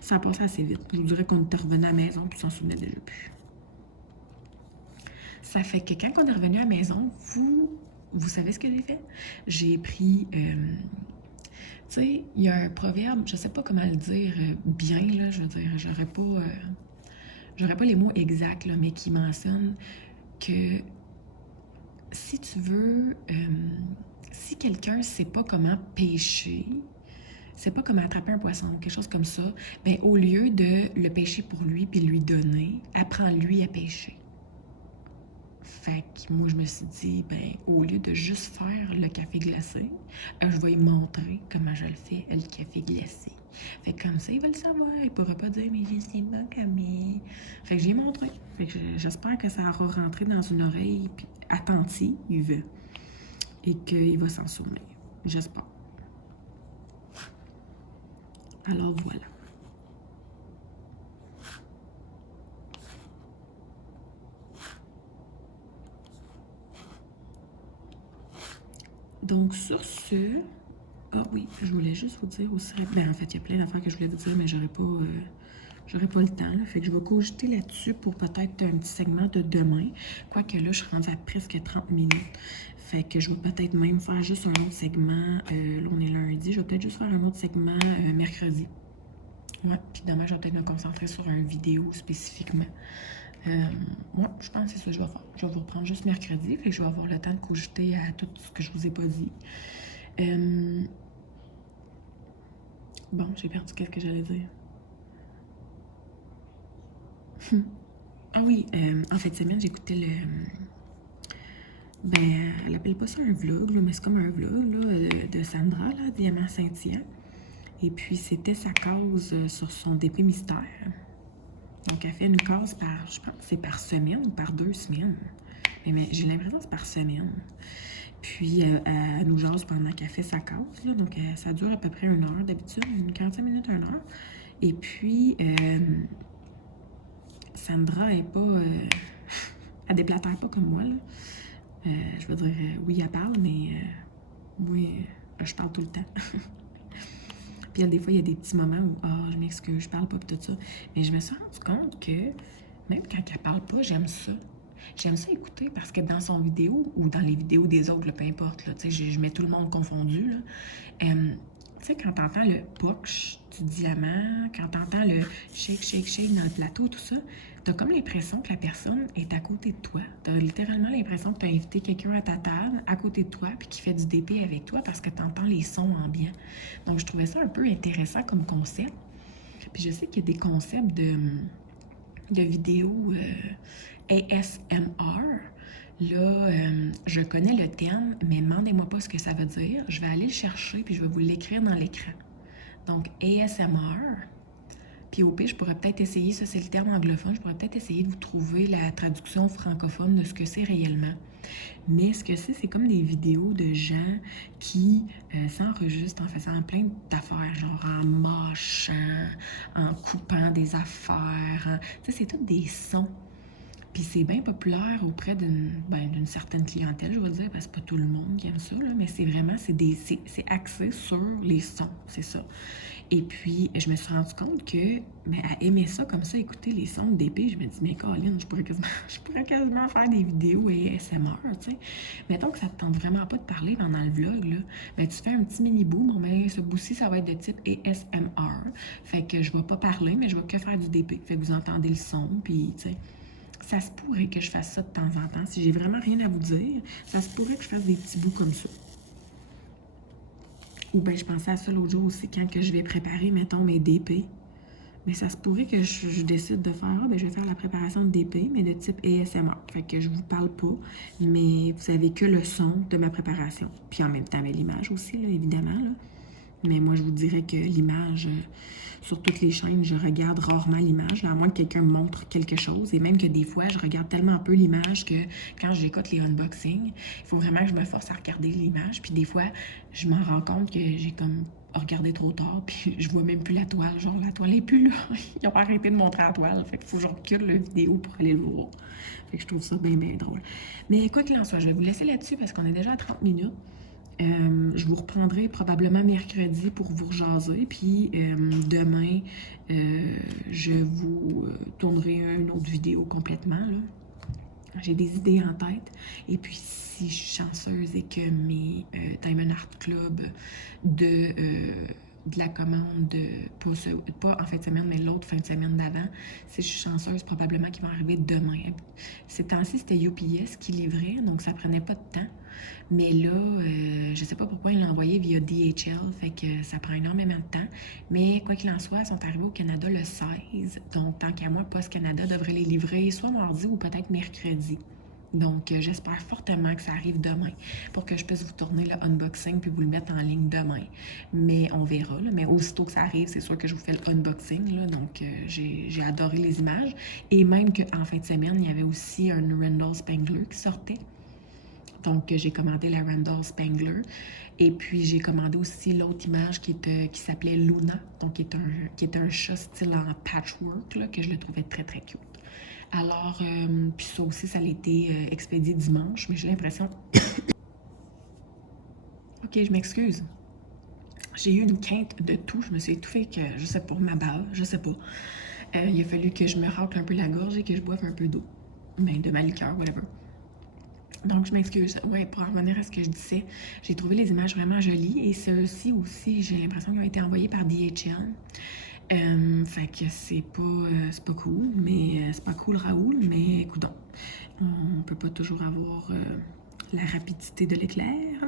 Ça a passé assez vite. Je vous dirais qu'on était revenu à la maison, puis on s'en souvenait déjà plus. Ça fait que quand on est revenu à la maison, vous savez ce que j'ai fait? J'ai pris... tu sais, il y a un proverbe, je sais pas comment le dire bien, là, je veux dire, j'aurais pas les mots exacts, là, mais qui mentionne que si tu veux, si quelqu'un sait pas comment pêcher, sait pas comment attraper un poisson, quelque chose comme ça, ben au lieu de le pêcher pour lui puis lui donner, apprends-lui à pêcher. Fait que moi, je me suis dit, ben, au lieu de juste faire le café glacé, je vais lui montrer comment je le fais, le café glacé. Fait que comme ça, il va le savoir. Il pourra pas dire, mais je sais pas comment. Fait que j'ai montré. Fait que j'espère que ça aura rentré dans une oreille attentive et qu'il va s'en souvenir. J'espère. Alors voilà. Donc, sur ce... Ah oui, je voulais juste vous dire aussi... Ben, en fait, il y a plein d'affaires que je voulais vous dire, mais j'aurais pas le temps, là. Fait que je vais cogiter là-dessus pour peut-être un petit segment de demain. Quoique là, je suis rendue à presque 30 minutes. Fait que je vais peut-être même faire juste un autre segment. Là, on est lundi. Je vais peut-être juste faire un autre segment mercredi. Ouais, puis demain, je vais peut-être me concentrer sur une vidéo spécifiquement. Moi, je pense que c'est ce que je vais faire. Je vais vous reprendre juste mercredi, fait que je vais avoir le temps de cogiter à tout ce que je vous ai pas dit. Bon, j'ai perdu qu'est-ce que j'allais dire. Ah oui, en fin de semaine, j'écoutais le... Ben, elle appelle pas ça un vlog, là, mais c'est comme un vlog là, de Sandra, là, Diamant Saint-Hyacinthe. Et puis, c'était sa cause sur son DP mystère. Donc, elle fait une cause par, je pense que c'est par semaine ou par 2 semaines. Mais j'ai l'impression que c'est par semaine. Puis, elle nous jase pendant qu'elle fait sa cause. Là, donc, ça dure à peu près 1 heure d'habitude, une 45 minutes, 1 heure. Et puis, Sandra est pas... elle déblatère pas comme moi, là. Je veux dire, oui, elle parle, mais oui, je parle tout le temps. Puis des fois, il y a des petits moments où, je m'excuse, je parle pas, pis tout ça. Mais je me suis rendu compte que, même quand elle parle pas, j'aime ça. J'aime ça écouter parce que dans son vidéo, ou dans les vidéos des autres, là, peu importe, là, tu sais, je mets tout le monde confondu, là. Tu sais, quand t'entends le poch du diamant, quand t'entends le shake, shake, shake dans le plateau, tout ça, t'as comme l'impression que la personne est à côté de toi. T'as littéralement l'impression que t'as invité quelqu'un à ta table, à côté de toi, puis qui fait du DP avec toi parce que t'entends les sons ambiants. Donc, je trouvais ça un peu intéressant comme concept. Puis je sais qu'il y a des concepts de vidéos ASMR. Là, je connais le terme, mais demandez-moi pas ce que ça veut dire. Je vais aller le chercher, puis je vais vous l'écrire dans l'écran. Donc, ASMR. Puis au pire, je pourrais peut-être essayer, ça c'est le terme anglophone, je pourrais peut-être essayer de vous trouver la traduction francophone de ce que c'est réellement. Mais ce que c'est comme des vidéos de gens qui s'enregistrent en faisant plein d'affaires, genre en mâchant, en coupant des affaires. Tu sais, c'est tous des sons. Puis c'est bien populaire auprès d'une certaine clientèle, je veux dire, parce que c'est pas tout le monde qui aime ça, là, mais c'est vraiment, c'est axé sur les sons, c'est ça. Et puis, je me suis rendu compte que, mais à aimer ça comme ça, écouter les sons d'épée, je me dis, mais Colin, je pourrais quasiment faire des vidéos ASMR, tu sais. Mettons que ça te tente vraiment pas de parler pendant le vlog, là, ben tu fais un petit mini-bout, bon ben ce bout-ci, ça va être de type ASMR. Fait que je vais pas parler, mais je vais que faire du DP. Fait que vous entendez le son, puis tu sais. Ça se pourrait que je fasse ça de temps en temps. Si j'ai vraiment rien à vous dire, ça se pourrait que je fasse des petits bouts comme ça. Ou bien, je pensais à ça l'autre jour aussi, quand que je vais préparer, mettons, mes DP. Mais ça se pourrait que je décide de faire, ah, ben, je vais faire la préparation de DP, mais de type ASMR. Fait que je vous parle pas, mais vous avez que le son de ma préparation. Puis en même temps, l'image aussi, là, évidemment. Là. Mais moi, je vous dirais que l'image, sur toutes les chaînes, je regarde rarement l'image, à moins que quelqu'un me montre quelque chose. Et même que des fois, je regarde tellement peu l'image que quand j'écoute les unboxings, il faut vraiment que je me force à regarder l'image. Puis des fois, je m'en rends compte que j'ai comme regardé trop tard, puis je vois même plus la toile. Genre, la toile est plus là. Ils ont pas arrêté de montrer la toile. Fait qu'il faut que je recule la vidéo pour aller le voir. Fait que je trouve ça bien, bien drôle. Mais quoi qu'il en soit, je vais vous laisser là-dessus parce qu'on est déjà à 30 minutes. Je vous reprendrai probablement mercredi pour vous rejaser. Puis demain, je vous tournerai une autre vidéo complètement. J'ai des idées en tête. Et puis, si je suis chanceuse et que mes Diamond Art Club de la commande, pas en fin de semaine, mais l'autre fin de semaine d'avant, si je suis chanceuse, probablement qu'ils vont arriver demain. Ces temps-ci, c'était UPS qui livrait, donc ça prenait pas de temps. Mais là, je sais pas pourquoi ils l'ont envoyé via DHL, fait que ça prend énormément de temps. Mais quoi qu'il en soit, ils sont arrivés au Canada le 16. Donc, tant qu'à moi, Post Canada devrait les livrer soit mardi ou peut-être mercredi. Donc, j'espère fortement que ça arrive demain pour que je puisse vous tourner le unboxing puis vous le mettre en ligne demain. Mais on verra. Là. Mais aussitôt que ça arrive, c'est sûr que je vous fais le unboxing. Là. Donc, j'ai adoré les images. Et même qu'en fin de semaine, il y avait aussi un Randall Spangler qui sortait. Donc, j'ai commandé la Randall Spangler. Et puis, j'ai commandé aussi l'autre image qui s'appelait Luna, donc qui est un chat style en patchwork, là, que je le trouvais très, très cute. Alors, puis ça aussi, ça a été expédié dimanche, mais j'ai l'impression... Ok, je m'excuse. J'ai eu une quinte de tout. Je me suis étouffée que, je sais pas, ma bave, je sais pas. Il a fallu que je me racle un peu la gorge et que je boive un peu d'eau. Ben, de ma liqueur, whatever. Donc, je m'excuse. Oui, pour en revenir à ce que je disais, j'ai trouvé les images vraiment jolies et ceux-ci aussi, j'ai l'impression qu'ils ont été envoyés par DHL. Fait que c'est pas cool, mais c'est pas cool Raoul, mais écoute, on peut pas toujours avoir la rapidité de l'éclair.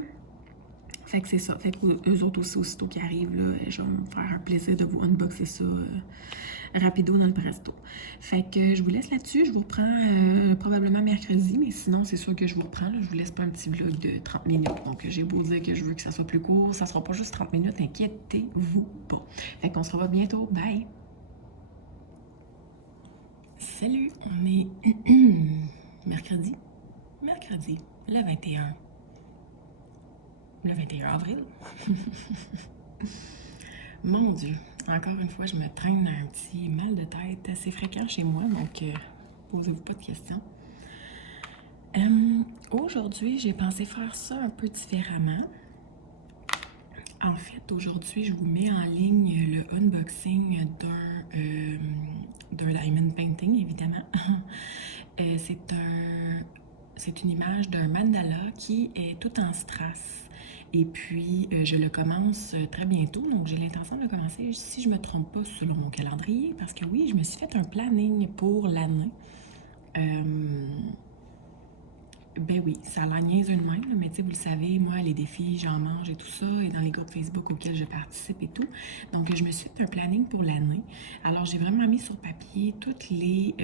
Fait que c'est ça. Fait que eux autres aussi, aussitôt qu'ils arrivent, là, je vais me faire un plaisir de vous unboxer ça rapido dans le presto. Fait que je vous laisse là-dessus. Je vous reprends probablement mercredi, mais sinon, c'est sûr que je vous reprends. Là. Je vous laisse pas un petit vlog de 30 minutes. Donc, j'ai beau dire que je veux que ça soit plus court. Ça sera pas juste 30 minutes. Inquiétez-vous pas. Fait qu'on se revoit bientôt. Bye! Salut! On est mercredi. Mercredi, le 21. Le 21 avril. Mon Dieu, encore une fois, je me traîne un petit mal de tête assez fréquent chez moi, donc posez-vous pas de questions. Aujourd'hui, j'ai pensé faire ça un peu différemment. En fait, aujourd'hui, je vous mets en ligne le unboxing d'un diamond painting, évidemment. C'est une image d'un mandala qui est tout en strass. Et puis, je le commence très bientôt, donc j'ai l'intention de le commencer, si je ne me trompe pas, selon mon calendrier, parce que oui, je me suis fait un planning pour l'année. Ben oui, ça a l'air niaiseux de même, mais tu sais, vous le savez, moi, les défis, j'en mange et tout ça, et dans les groupes Facebook auxquels je participe et tout. Donc, je me suis fait un planning pour l'année. Alors, j'ai vraiment mis sur papier tous les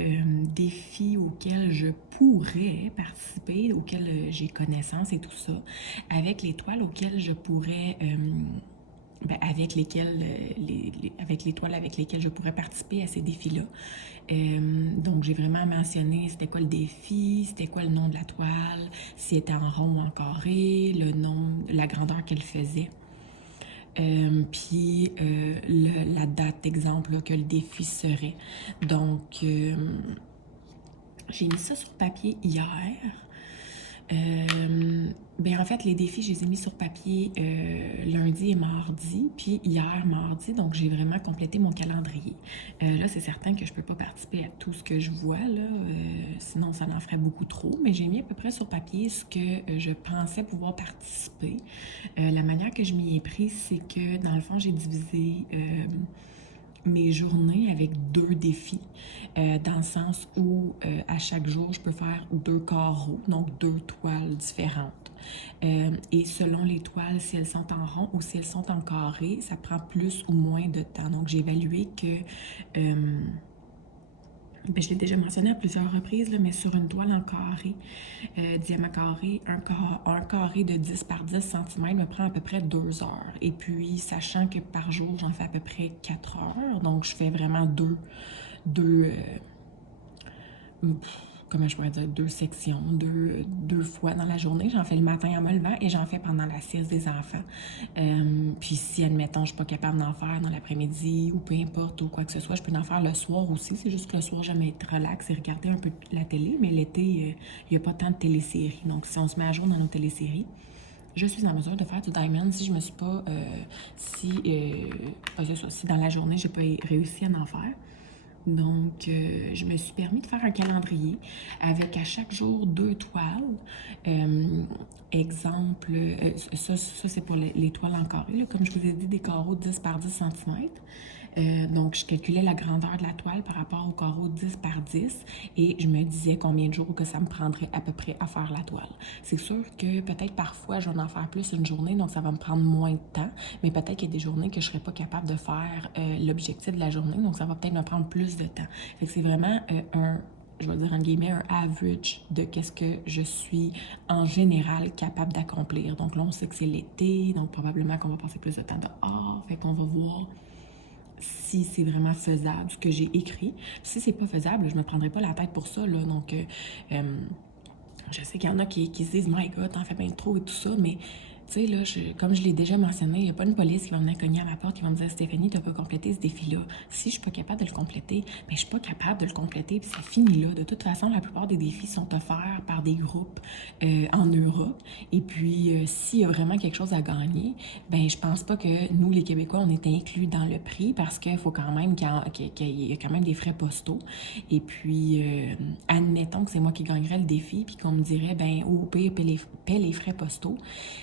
défis auxquels je pourrais participer, auxquels j'ai connaissance et tout ça, avec les toiles auxquelles je pourrais ben, avec lesquelles, avec les toiles avec lesquelles je pourrais participer à ces défis-là. Donc, j'ai vraiment mentionné c'était quoi le défi, c'était quoi le nom de la toile, si elle était en rond ou en carré, le nom, la grandeur qu'elle faisait. Puis la date, exemple, là, que le défi serait. Donc, j'ai mis ça sur papier hier. Ben en fait, les défis, je les ai mis sur papier lundi et mardi, puis hier, mardi, donc j'ai vraiment complété mon calendrier. Là, c'est certain que je peux pas participer à tout ce que je vois, là, sinon ça en ferait beaucoup trop, mais j'ai mis à peu près sur papier ce que je pensais pouvoir participer. La manière que je m'y ai prise, c'est que, dans le fond, j'ai divisé mes journées avec 2 défis, dans le sens où à chaque jour, je peux faire 2 carreaux, donc 2 toiles différentes. Et selon les toiles, si elles sont en rond ou si elles sont en carré, ça prend plus ou moins de temps. Donc, j'ai évalué que ben, je l'ai déjà mentionné à plusieurs reprises, là, mais sur une toile en carré, diamant carré, un carré de 10 par 10 cm me prend à peu près 2 heures. Et puis, sachant que par jour, j'en fais à peu près 4 heures, donc je fais vraiment deux comment je pourrais dire, 2 sections, deux fois dans la journée. J'en fais le matin en me levant et j'en fais pendant la sieste des enfants. Puis si, admettons, je suis pas capable d'en faire dans l'après-midi ou peu importe ou quoi que ce soit, je peux en faire le soir aussi. C'est juste que le soir, j'aime être relax et regarder un peu la télé, mais l'été, il n'y a pas tant de téléséries. Donc si on se met à jour dans nos téléséries, je suis en mesure de faire du diamond si je me suis pas... si dans la journée, j'ai pas réussi à en faire. Donc, je me suis permis de faire un calendrier avec à chaque jour 2 toiles. Exemple, ça c'est pour les toiles en carré, là, comme je vous ai dit, des carreaux de 10 par 10 cm. Donc, je calculais la grandeur de la toile par rapport au carreau 10 par 10 et je me disais combien de jours que ça me prendrait à peu près à faire la toile. C'est sûr que peut-être parfois, je vais en faire plus une journée, donc ça va me prendre moins de temps, mais peut-être qu'il y a des journées que je ne serais pas capable de faire l'objectif de la journée, donc ça va peut-être me prendre plus de temps. Fait que c'est vraiment je vais dire en guillemets, un average de qu'est-ce que je suis en général capable d'accomplir. Donc là, on sait que c'est l'été, donc probablement qu'on va passer plus de temps dehors, fait qu'on va voir si c'est vraiment faisable ce que j'ai écrit. Si c'est pas faisable, je me prendrai pas la tête pour ça, là. Donc, je sais qu'il y en a qui se disent My God, t'en fais bien trop et tout ça, mais tu sais, là, comme je l'ai déjà mentionné, il n'y a pas une police qui va venir cogner à ma porte qui va me dire Stéphanie, t'as pas complété ce défi-là. Si je suis pas capable de le compléter, mais je suis pas capable de le compléter, puis c'est fini là. De toute façon, la plupart des défis sont offerts par des groupes en Europe. Et puis, s'il y a vraiment quelque chose à gagner, ben je pense pas que nous, les Québécois, on est inclus dans le prix parce qu'il faut quand même qu'il y ait quand même des frais postaux. Et puis, admettons que c'est moi qui gagnerais le défi, puis qu'on me dirait, ben au pire, paie les frais postaux.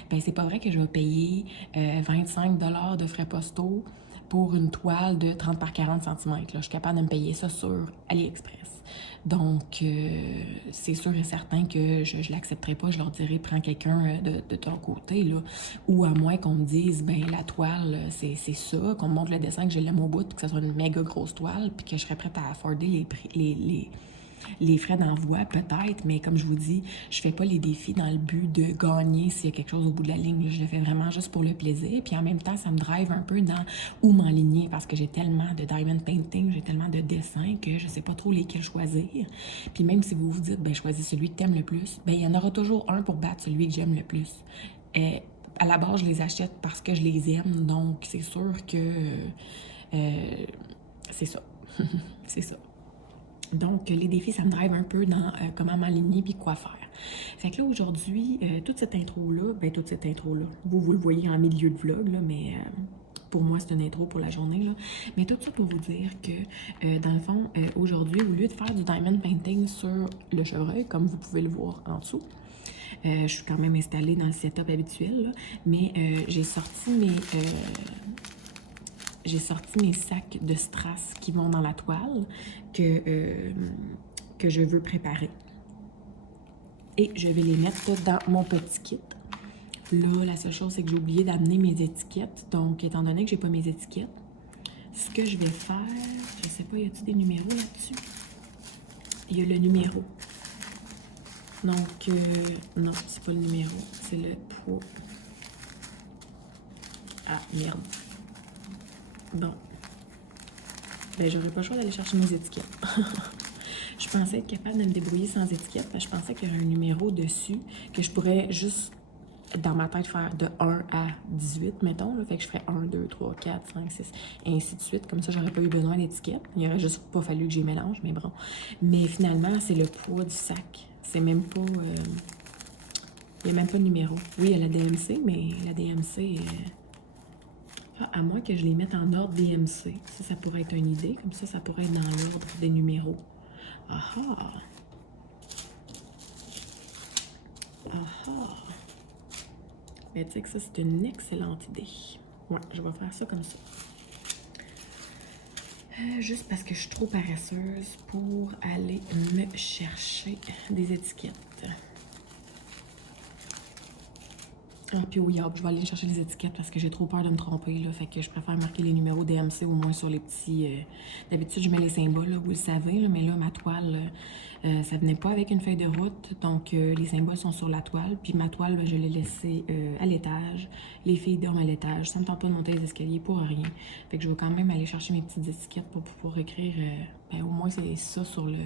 Ben c'est pas vrai que je vais payer 25 $ de frais postaux pour une toile de 30 par 40 cm. Là. Je suis capable de me payer ça sur AliExpress. Donc, c'est sûr et certain que je ne l'accepterai pas. Je leur dirai, prends quelqu'un de ton côté. Là. Ou à moins qu'on me dise, ben la toile, c'est ça, qu'on me montre le dessin, que je l'aime au bout, que ce soit une méga grosse toile, puis que je serais prête à afforder les frais d'envoi, peut-être, mais comme je vous dis, je fais pas les défis dans le but de gagner s'il y a quelque chose au bout de la ligne. Je le fais vraiment juste pour le plaisir. Puis en même temps, ça me drive un peu dans où m'enligner parce que j'ai tellement de diamond painting, j'ai tellement de dessins que je sais pas trop lesquels choisir. Puis même si vous vous dites, ben choisis celui que t'aimes le plus, ben il y en aura toujours un pour battre celui que j'aime le plus. À la base, je les achète parce que je les aime, donc c'est sûr que c'est ça. C'est ça. Donc, les défis, ça me drive un peu dans comment m'aligner puis quoi faire. Fait que là, aujourd'hui, toute cette intro-là, vous le voyez en milieu de vlog, là, mais pour moi, c'est une intro pour la journée, là. Mais tout ça pour vous dire que, dans le fond, aujourd'hui, au lieu de faire du diamond painting sur le chevreuil, comme vous pouvez le voir en dessous, je suis quand même installée dans le setup habituel, là, mais j'ai sorti mes sacs de strass qui vont dans la toile que je veux préparer. Et je vais les mettre dans mon petit kit. Là, la seule chose, c'est que j'ai oublié d'amener mes étiquettes. Donc, étant donné que j'ai pas mes étiquettes, ce que je vais faire, je sais pas, y a-t-il des numéros là-dessus? Il y a le numéro. Donc, non, c'est pas le numéro, c'est le poids. Ah, merde. Bon. Ben, j'aurais pas le choix d'aller chercher mes étiquettes. Je pensais être capable de me débrouiller sans étiquette, parce que je pensais qu'il y aurait un numéro dessus, que je pourrais juste, dans ma tête, faire de 1 à 18, mettons. Là. Fait que je ferais 1, 2, 3, 4, 5, 6, et ainsi de suite. Comme ça, j'aurais pas eu besoin d'étiquette. Il aurait juste pas fallu que j'y mélange, mais bon. Mais finalement, c'est le poids du sac. C'est même pas... il n'y a même pas de numéro. Oui, il y a la DMC, mais la DMC... Ah, à moins que je les mette en ordre DMC. Ça pourrait être une idée. Comme ça pourrait être dans l'ordre des numéros. Ah ah! Ah ah! Mais tu sais que ça, c'est une excellente idée. Ouais, je vais faire ça comme ça. Juste parce que je suis trop paresseuse pour aller me chercher des étiquettes. Ah, puis oui, hop, je vais aller chercher les étiquettes parce que j'ai trop peur de me tromper, là. Fait que je préfère marquer les numéros DMC au moins sur les petits... D'habitude, je mets les symboles, là, vous le savez, là, mais là, ma toile, ça venait pas avec une feuille de route. Donc, les symboles sont sur la toile. Puis ma toile, ben, je l'ai laissée à l'étage. Les filles dorment à l'étage. Ça me tente pas de monter les escaliers pour rien. Fait que je vais quand même aller chercher mes petites étiquettes pour pouvoir écrire... ben, au moins, c'est ça sur les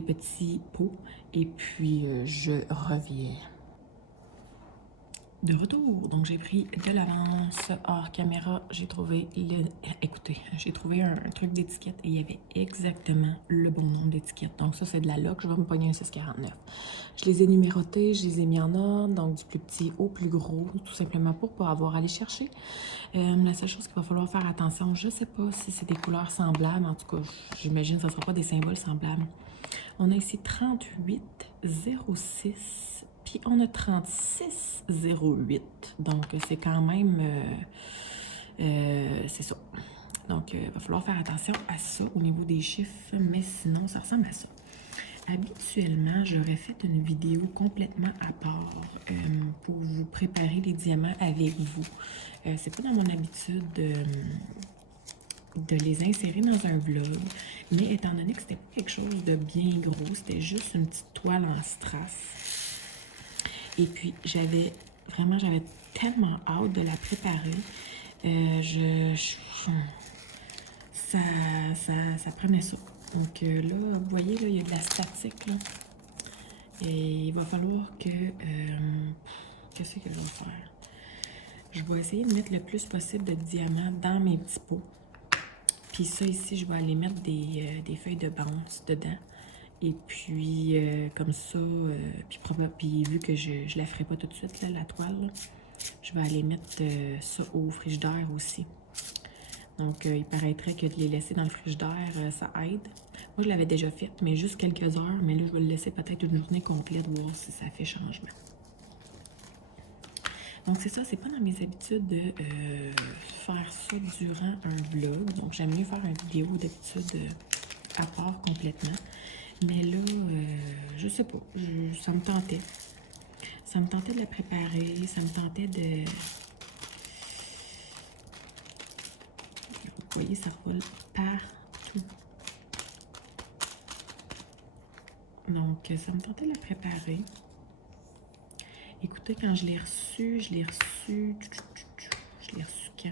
petits pots. Et puis, je reviens. De retour, donc j'ai pris de l'avance hors caméra, j'ai trouvé écoutez, j'ai trouvé un truc d'étiquette et il y avait exactement le bon nombre d'étiquettes. Donc ça, c'est de la loc, je vais me pogner un 649. Je les ai numérotés, je les ai mis en ordre, donc du plus petit au plus gros, tout simplement pour pas avoir à les chercher. La seule chose qu'il va falloir faire attention, je sais pas si c'est des couleurs semblables, en tout cas, j'imagine que ce ne sera pas des symboles semblables. On a ici 3806. Puis on a 3608. Donc, c'est quand même... c'est ça. Donc, il va falloir faire attention à ça au niveau des chiffres, mais sinon, ça ressemble à ça. Habituellement, j'aurais fait une vidéo complètement à part pour vous préparer les diamants avec vous. C'est pas dans mon habitude de les insérer dans un vlog, mais étant donné que c'était pas quelque chose de bien gros, c'était juste une petite toile en strass. Et puis, j'avais tellement hâte de la préparer. Ça prenait ça. Donc là, vous voyez, là, il y a de la statique, là. Et il va falloir que... qu'est-ce que je vais faire? Je vais essayer de mettre le plus possible de diamants dans mes petits pots. Puis ça, ici, je vais aller mettre des feuilles de bounce dedans. Et puis, comme ça, puis vu que je ne la ferai pas tout de suite, là, la toile, là, je vais aller mettre ça au frigidaire aussi. Donc, il paraîtrait que de les laisser dans le frigidaire, ça aide. Moi, je l'avais déjà fait, mais juste quelques heures. Mais là, je vais le laisser peut-être une journée complète, voir si ça fait changement. Donc, c'est ça, c'est pas dans mes habitudes de faire ça durant un vlog. Donc, j'aime mieux faire une vidéo d'habitude à part complètement. Mais là, je sais pas, ça me tentait. Ça me tentait de la préparer, ça me tentait de... Vous voyez, ça roule partout. Donc, ça me tentait de la préparer. Écoutez, quand je l'ai reçu quand?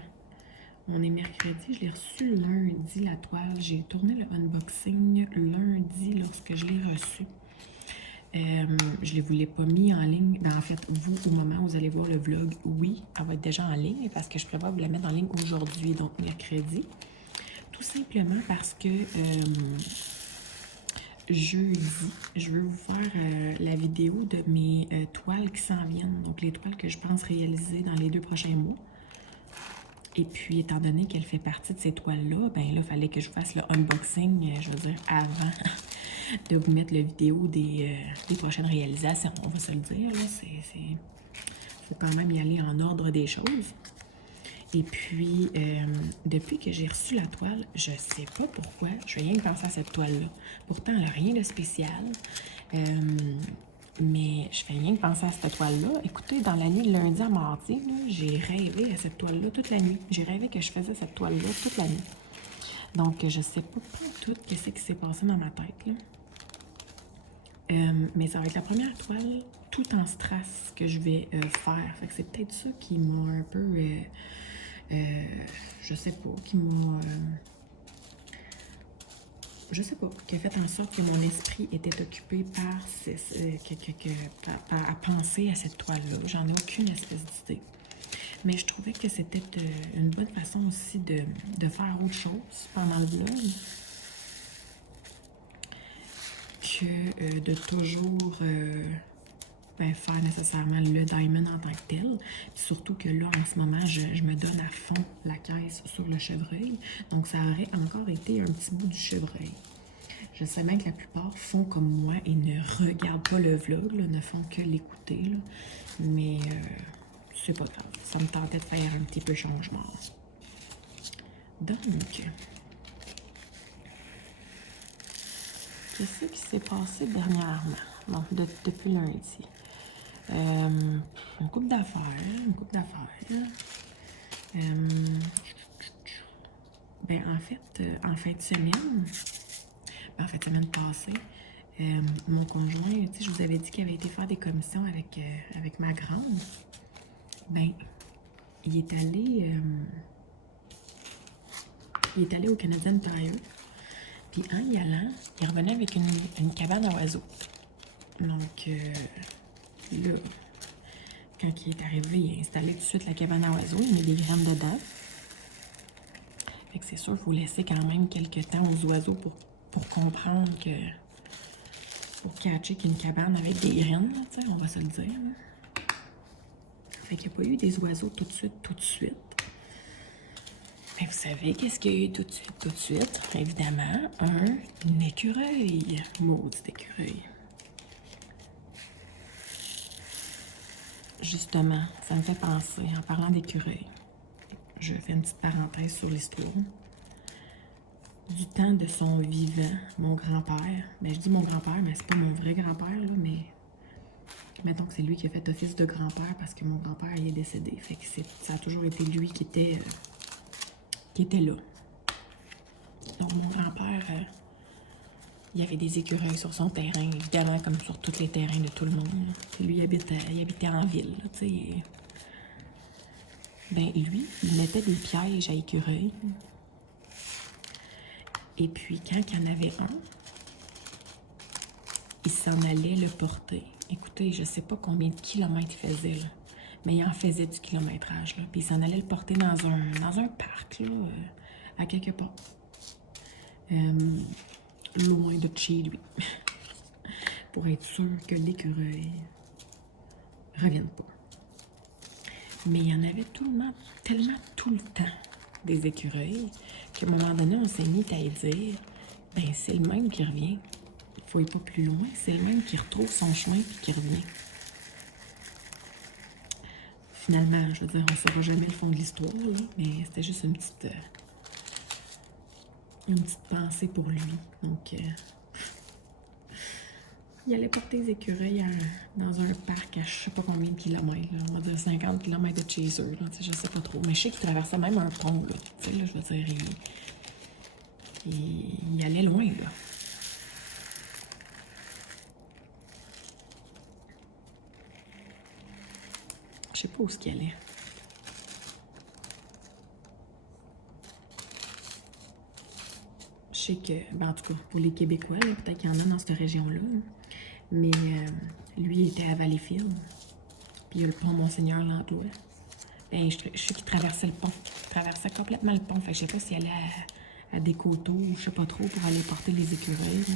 On est mercredi, je l'ai reçu lundi, la toile. J'ai tourné le unboxing lundi lorsque je l'ai reçu. Je ne vous l'ai pas mis en ligne. Ben, en fait, vous, au moment où vous allez voir le vlog, oui, elle va être déjà en ligne parce que je prévois vous la mettre en ligne aujourd'hui, donc mercredi. Tout simplement parce que jeudi, je veux vous faire la vidéo de mes toiles qui s'en viennent. Donc, les toiles que je pense réaliser dans les 2 prochains mois. Et puis, étant donné qu'elle fait partie de ces toiles-là, ben là, il fallait que je fasse le unboxing, je veux dire, avant de vous mettre la vidéo des prochaines réalisations. On va se le dire, là, faut quand même y aller en ordre des choses. Et puis, depuis que j'ai reçu la toile, je sais pas pourquoi, je vais rien que penser à cette toile-là. Pourtant, elle n'a rien de spécial. Mais je fais rien que penser à cette toile-là. Écoutez, dans la nuit de lundi à mardi, j'ai rêvé à cette toile-là toute la nuit. J'ai rêvé que je faisais cette toile-là toute la nuit. Donc, je sais pas tout ce qui s'est passé dans ma tête, là. Mais ça va être la première toile tout en strass que je vais faire. Fait que c'est peut-être ça qui m'a un peu je sais pas, qui m'a... je sais pas, qui a fait en sorte que mon esprit était occupé par, à penser à cette toile-là. J'en ai aucune espèce d'idée. Mais je trouvais que c'était une bonne façon aussi de faire autre chose pendant le vlog que de toujours faire nécessairement le diamond en tant que tel. Puis surtout que là, en ce moment, je me donne à fond la caisse sur le chevreuil. Donc, ça aurait encore été un petit bout du chevreuil. Je sais bien que la plupart font comme moi et ne regardent pas le vlog, là, ne font que l'écouter. Mais c'est pas grave. Ça me tentait de faire un petit peu changement. Donc, qu'est-ce qui s'est passé dernièrement? Bon, depuis lundi. Une couple d'affaires, ben, en fin de semaine, en fin de semaine passée, mon conjoint, tu sais, je vous avais dit qu'il avait été faire des commissions avec ma grande. Ben, il est allé au Canadian Tire. Puis en y allant, il revenait avec une cabane à oiseaux. Donc, là, quand il est arrivé, il a installé tout de suite la cabane à oiseaux. Il met des graines dedans. Fait que c'est sûr qu'il faut laisser quand même quelques temps aux oiseaux pour comprendre que... pour catcher qu'une cabane avec des graines, tu sais, on va se le dire. Là. Fait qu'il n'y a pas eu des oiseaux tout de suite. Mais vous savez qu'est-ce qu'il y a eu tout de suite? Évidemment, un écureuil. Maudit écureuil. Justement, ça me fait penser, en parlant d'écureuil, je fais une petite parenthèse sur l'histoire. Du temps de son vivant, mon grand-père, ben je dis mon grand-père, mais c'est pas mon vrai grand-père, là, mais mettons que c'est lui qui a fait office de grand-père parce que mon grand-père il est décédé. Fait que ça a toujours été lui qui était là. Donc mon grand-père, il y avait des écureuils sur son terrain, évidemment comme sur tous les terrains de tout le monde. Lui, il habitait en ville, tu sais. Ben lui, il mettait des pièges à écureuils. Et puis, quand il y en avait un, il s'en allait le porter. Écoutez, je sais pas combien de kilomètres il faisait, là, mais il en faisait du kilométrage. Là. Puis il s'en allait le porter dans un parc, là, à quelque part. Loin de chez lui. Pour être sûr que l'écureuil ne revienne pas. Mais il y en avait tellement tout le temps des écureuils qu'à un moment donné, on s'est mis à dire ben c'est le même qui revient. Il faut aller pas plus loin, c'est le même qui retrouve son chemin puis qui revient. Finalement, je veux dire, on ne saura jamais le fond de l'histoire, mais c'était juste une petite pensée pour lui. Donc, il allait porter les écureuils dans un parc à je sais pas combien de kilomètres, là. On va dire 50 km de chez eux, là, je sais pas trop. Mais je sais qu'il traversait même un pont, là. Tu sais, là, je veux dire, il allait loin, là. Je sais pas où ce qu'il allait. Je sais que, ben en tout cas, pour les Québécois, peut-être qu'il y en a dans cette région-là, mais lui, il était à Valleyfield, puis il y a le pont Monseigneur Langlois. Ben, je sais qu'il traversait le pont. Il traversait complètement le pont. Fait que je sais pas s'il allait à des coteaux, ou je sais pas trop, pour aller porter les écureuils. Là.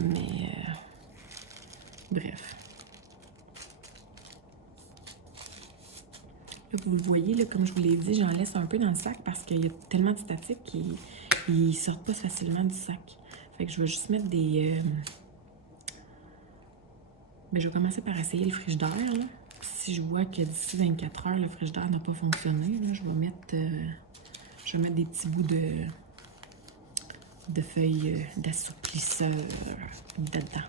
Mais, bref. Là, vous le voyez, là, comme je vous l'ai dit, j'en laisse un peu dans le sac parce qu'il y a tellement de statiques qu'ils sortent pas facilement du sac. Fait que je vais juste mettre des... Ben, je vais commencer par essayer le frigidaire, là. Si je vois que d'ici 24 heures, le frigidaire n'a pas fonctionné, là, je vais mettre des petits bouts de feuilles d'assouplisseur dedans.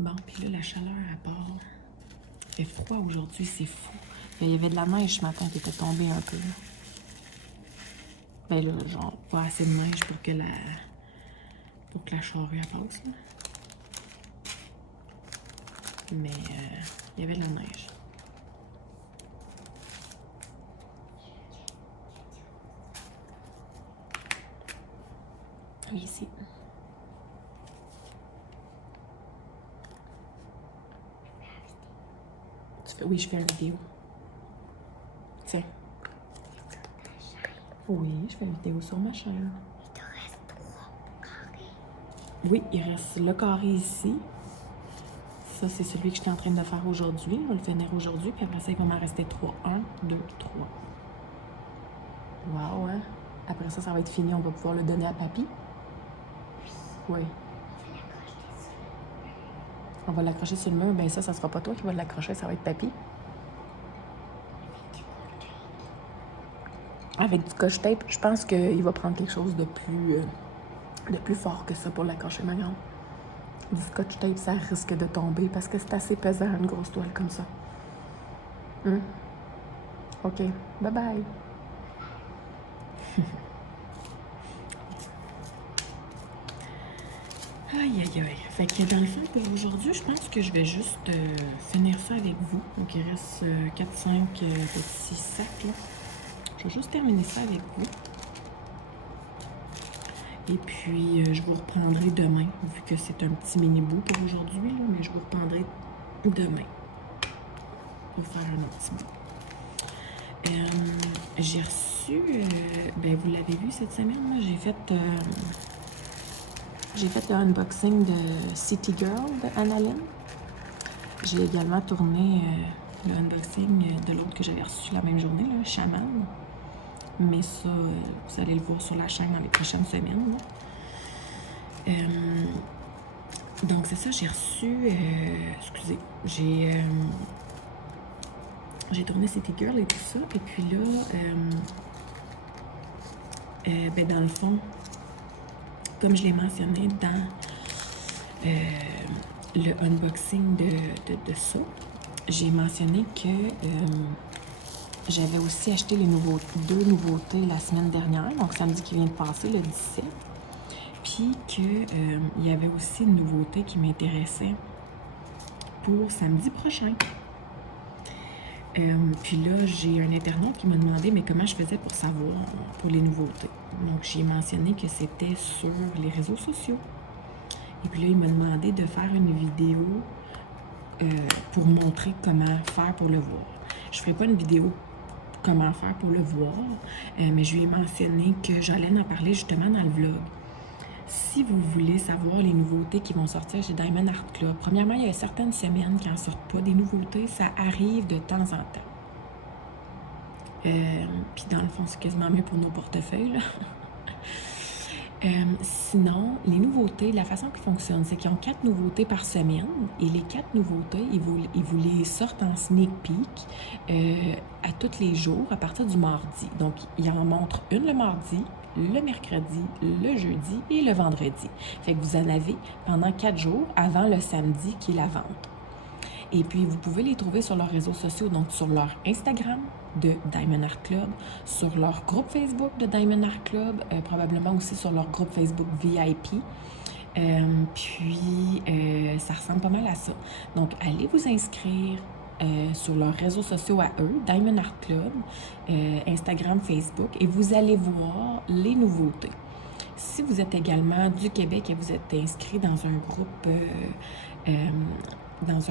Bon, puis là, la chaleur à part. Il fait froid aujourd'hui, c'est fou. Il y avait de la neige ce matin qui était tombée un peu. Ben là, genre, pas assez de neige pour que la charrue passe, là. Mais il y avait de la neige. lui ici. Oui, je fais une vidéo. Tiens. Oui, je fais une vidéo sur ma chaîne. Il te reste 3 carrés. Oui, il reste le carré ici. Ça, c'est celui que j'étais en train de faire aujourd'hui. On va le finir aujourd'hui, puis après ça, il va m'en rester 3. 1, 2, 3. Wow, hein? Après ça, ça va être fini. On va pouvoir le donner à papy. Oui. On va l'accrocher sur le mur. Ben ça sera pas toi qui va l'accrocher, ça va être papy. Avec du scotch tape, je pense qu'il va prendre quelque chose de plus fort que ça pour l'accrocher, ma grande. Du scotch tape, ça risque de tomber parce que c'est assez pesant, une grosse toile comme ça. OK. Bye-bye. Aïe, aïe, aïe. Fait que dans le fond, pour aujourd'hui, je pense que je vais juste finir ça avec vous. Donc, il reste 4-5 petits sacs, là. Je vais juste terminer ça avec vous. Et puis, je vous reprendrai demain, vu que c'est un petit mini-bout pour aujourd'hui, mais je vous reprendrai demain pour faire un autre petit bout. J'ai reçu, ben vous l'avez vu cette semaine, j'ai fait le unboxing de City Girl de Annalyn. J'ai également tourné le unboxing de l'autre que j'avais reçu la même journée, là, Shaman. Mais ça, vous allez le voir sur la chaîne dans les prochaines semaines. Donc c'est ça, j'ai reçu, excusez, j'ai tourné City Girl et tout ça. Et puis là, ben dans le fond, comme je l'ai mentionné dans le unboxing de ça, j'ai mentionné que j'avais aussi acheté les deux nouveautés la semaine dernière, donc samedi qui vient de passer, le 17. Puis qu'il y avait aussi une nouveauté qui m'intéressait pour samedi prochain. Puis là, j'ai un internaute qui m'a demandé mais comment je faisais pour savoir pour les nouveautés. Donc, j'ai mentionné que c'était sur les réseaux sociaux. Et puis là, il m'a demandé de faire une vidéo pour montrer comment faire pour le voir. Je ne ferai pas une vidéo comment faire pour le voir, mais je lui ai mentionné que j'allais en parler justement dans le vlog. Si vous voulez savoir les nouveautés qui vont sortir chez Diamond Art Club, premièrement, il y a certaines semaines qui n'en sortent pas des nouveautés, ça arrive de temps en temps. Puis dans le fond, c'est quasiment mieux pour nos portefeuilles, là. Sinon, les nouveautés, la façon qu'ils fonctionnent, c'est qu'ils ont 4 nouveautés par semaine et les 4 nouveautés, ils vous les sortent en sneak peek à tous les jours à partir du mardi. Donc, ils en montrent une le mardi, le mercredi, le jeudi et le vendredi. Fait que vous en avez pendant 4 jours avant le samedi qui est la vente. Et puis, vous pouvez les trouver sur leurs réseaux sociaux, donc sur leur Instagram de Diamond Art Club, sur leur groupe Facebook de Diamond Art Club, probablement aussi sur leur groupe Facebook VIP. Ça ressemble pas mal à ça. Donc, allez vous inscrire sur leurs réseaux sociaux à eux, Diamond Art Club, Instagram, Facebook, et vous allez voir les nouveautés. Si vous êtes également du Québec et vous êtes inscrit dans un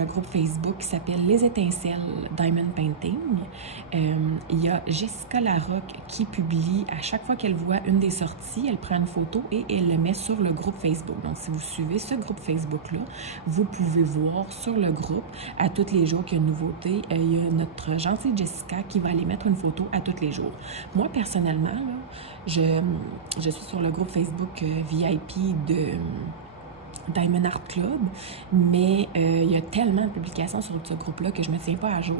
groupe Facebook qui s'appelle Les Étincelles Diamond Painting, il y a Jessica Larocque qui publie à chaque fois qu'elle voit une des sorties, elle prend une photo et elle le met sur le groupe Facebook. Donc, si vous suivez ce groupe Facebook-là, vous pouvez voir sur le groupe à tous les jours qu'il y a une nouveauté. Il y a notre gentille Jessica qui va aller mettre une photo à tous les jours. Moi, personnellement, là, je suis sur le groupe Facebook VIP de Diamond Art Club, mais il y a tellement de publications sur ce groupe-là que je ne me tiens pas à jour.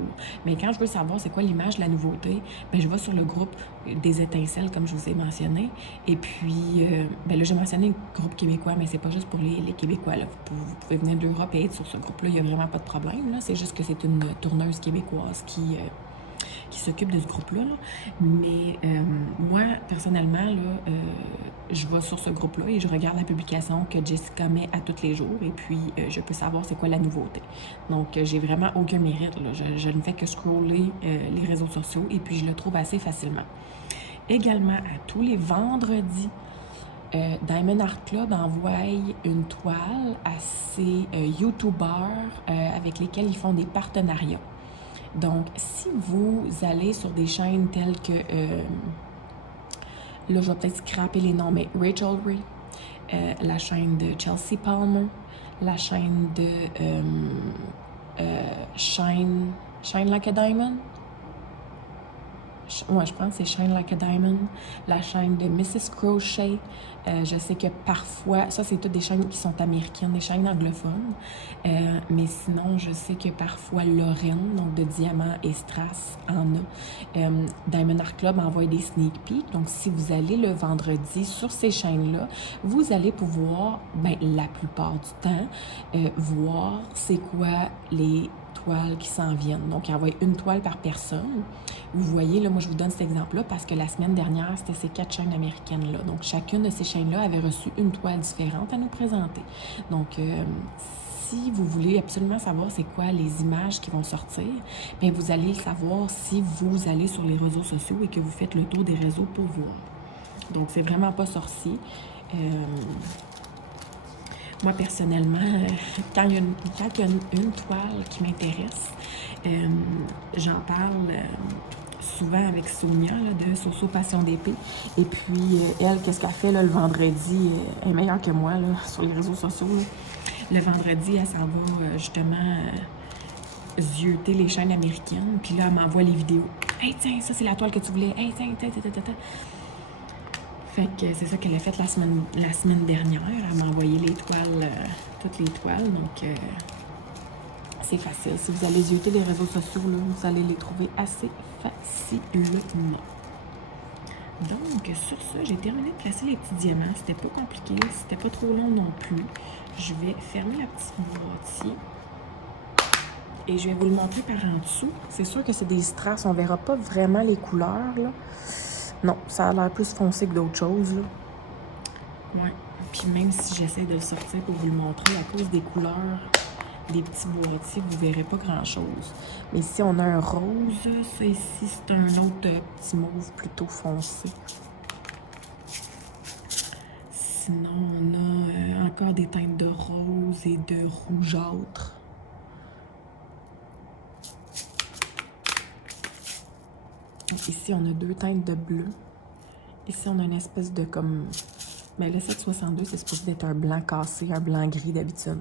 Mais quand je veux savoir c'est quoi l'image de la nouveauté, ben, je vais sur le groupe des étincelles, comme je vous ai mentionné. Et puis, ben là, j'ai mentionné le groupe québécois, mais c'est pas juste pour les Québécois. Là. Vous pouvez venir d'Europe et être sur ce groupe-là, il n'y a vraiment pas de problème. C'est juste que c'est une tourneuse québécoise qui s'occupe de ce groupe-là. Là. Mais moi, personnellement, là, je vais sur ce groupe-là et je regarde la publication que Jessica met à tous les jours et puis je peux savoir c'est quoi la nouveauté. Donc, j'ai vraiment aucun mérite. Là. Je ne fais que scroller les réseaux sociaux et puis je le trouve assez facilement. Également, à tous les vendredis, Diamond Art Club envoie une toile à ces YouTubers avec lesquels ils font des partenariats. Donc, si vous allez sur des chaînes telles que, là, je vais peut-être scraper les noms, mais Rachel Ray, la chaîne de Chelsea Palmer, la chaîne de Shine Like a Diamond. Ouais, je pense que c'est Shine Like a Diamond, la chaîne de Mrs. Crochet. Je sais que parfois, ça c'est toutes des chaînes qui sont américaines, des chaînes anglophones. Mais sinon, je sais que parfois Lorraine, donc de Diamant et Strass, en a. Diamond Art Club envoie des sneak peeks. Donc, si vous allez le vendredi sur ces chaînes-là, vous allez pouvoir, ben, la plupart du temps, voir c'est quoi les toiles qui s'en viennent. Donc, il envoie une toile par personne. Vous voyez, là, moi, je vous donne cet exemple-là parce que la semaine dernière, c'était ces 4 chaînes américaines-là. Donc, chacune de ces chaînes-là avait reçu une toile différente à nous présenter. Donc, si vous voulez absolument savoir c'est quoi les images qui vont sortir, bien, vous allez savoir si vous allez sur les réseaux sociaux et que vous faites le tour des réseaux pour voir. Donc, c'est vraiment pas sorcier. Moi, personnellement, quand il y a une toile qui m'intéresse, j'en parle souvent avec Sonia là, de Soso Passion d'épée. Et puis, elle, qu'est-ce qu'elle fait là, le vendredi? Elle est meilleure que moi là, sur les réseaux sociaux. Là. Le vendredi, elle s'en va justement zioter les chaînes américaines. Puis là, elle m'envoie les vidéos. « Hey, tiens, ça, c'est la toile que tu voulais. Hey, tiens. » Fait que c'est ça qu'elle a fait la semaine dernière. Elle m'a envoyé les toiles, toutes les toiles. Donc, c'est facile. Si vous allez zioter les réseaux sociaux, là, vous allez les trouver assez facilement. Donc, sur ça, j'ai terminé de placer les petits diamants. C'était pas compliqué, c'était pas trop long non plus. Je vais fermer la petite boîtier. Et je vais vous le montrer par en dessous. C'est sûr que c'est des strass, on verra pas vraiment les couleurs, là. Non, ça a l'air plus foncé que d'autres choses, là. Ouais. Puis même si j'essaie de le sortir pour vous le montrer, à cause des couleurs des petits boîtiers, vous verrez pas grand-chose. Mais ici, on a un rose. Ça ici, c'est un autre petit mauve plutôt foncé. Sinon, on a encore des teintes de rose et de rougeâtre. Ici, on a 2 teintes de bleu. Ici, on a une espèce de comme... Mais le 762, c'est supposé d'être un blanc cassé, un blanc gris d'habitude.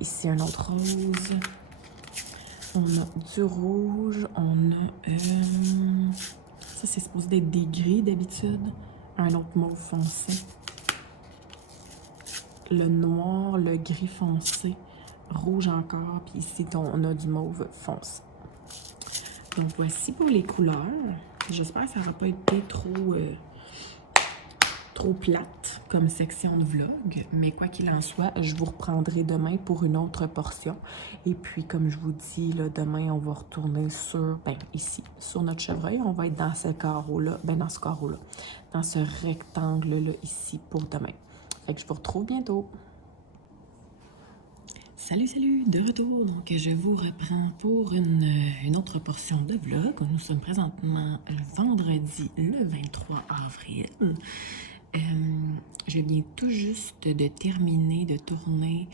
Ici, un autre rose. On a du rouge. On a... ça, c'est supposé d'être des gris d'habitude. Un autre mauve foncé. Le noir, le gris foncé. Rouge encore. Puis ici, on a du mauve foncé. Donc, voici pour les couleurs. J'espère que ça n'aura pas été trop plate comme section de vlog. Mais quoi qu'il en soit, je vous reprendrai demain pour une autre portion. Et puis, comme je vous dis, là, demain, on va retourner sur, ben, ici, sur notre chevreuil. On va être dans ce carreau-là, ben, dans ce carreau-là, dans ce rectangle-là, ici, pour demain. Fait que je vous retrouve bientôt. Salut, de retour. Donc, je vous reprends pour une autre portion de vlog. Nous sommes présentement le vendredi, le 23 avril. Je viens tout juste de terminer de tourner,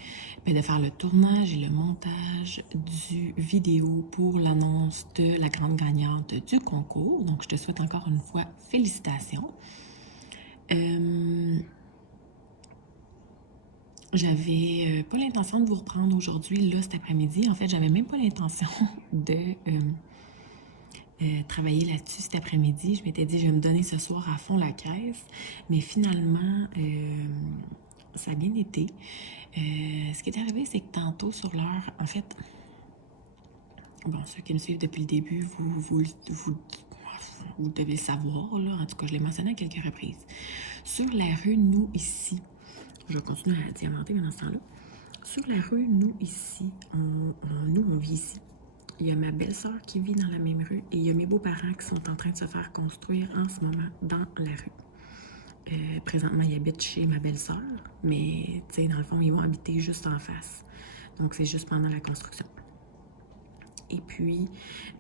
de faire le tournage et le montage du vidéo pour l'annonce de la grande gagnante du concours. Donc, je te souhaite encore une fois félicitations. J'avais pas l'intention de vous reprendre aujourd'hui, là, cet après-midi. En fait, j'avais même pas l'intention de travailler là-dessus cet après-midi. Je m'étais dit, je vais me donner ce soir à fond la caisse. Mais finalement, ça a bien été. Ce qui est arrivé, c'est que tantôt, sur l'heure, en fait, bon, ceux qui me suivent depuis le début, vous devez le savoir, là. En tout cas, je l'ai mentionné à quelques reprises. Sur la rue, nous, ici, je vais continuer à diamanter pendant ce temps-là. Sur la rue, nous, ici, on vit ici. Il y a ma belle-sœur qui vit dans la même rue et il y a mes beaux-parents qui sont en train de se faire construire en ce moment dans la rue. Présentement, ils habitent chez ma belle-sœur, mais, tu sais, dans le fond, ils vont habiter juste en face. Donc, c'est juste pendant la construction. Et puis,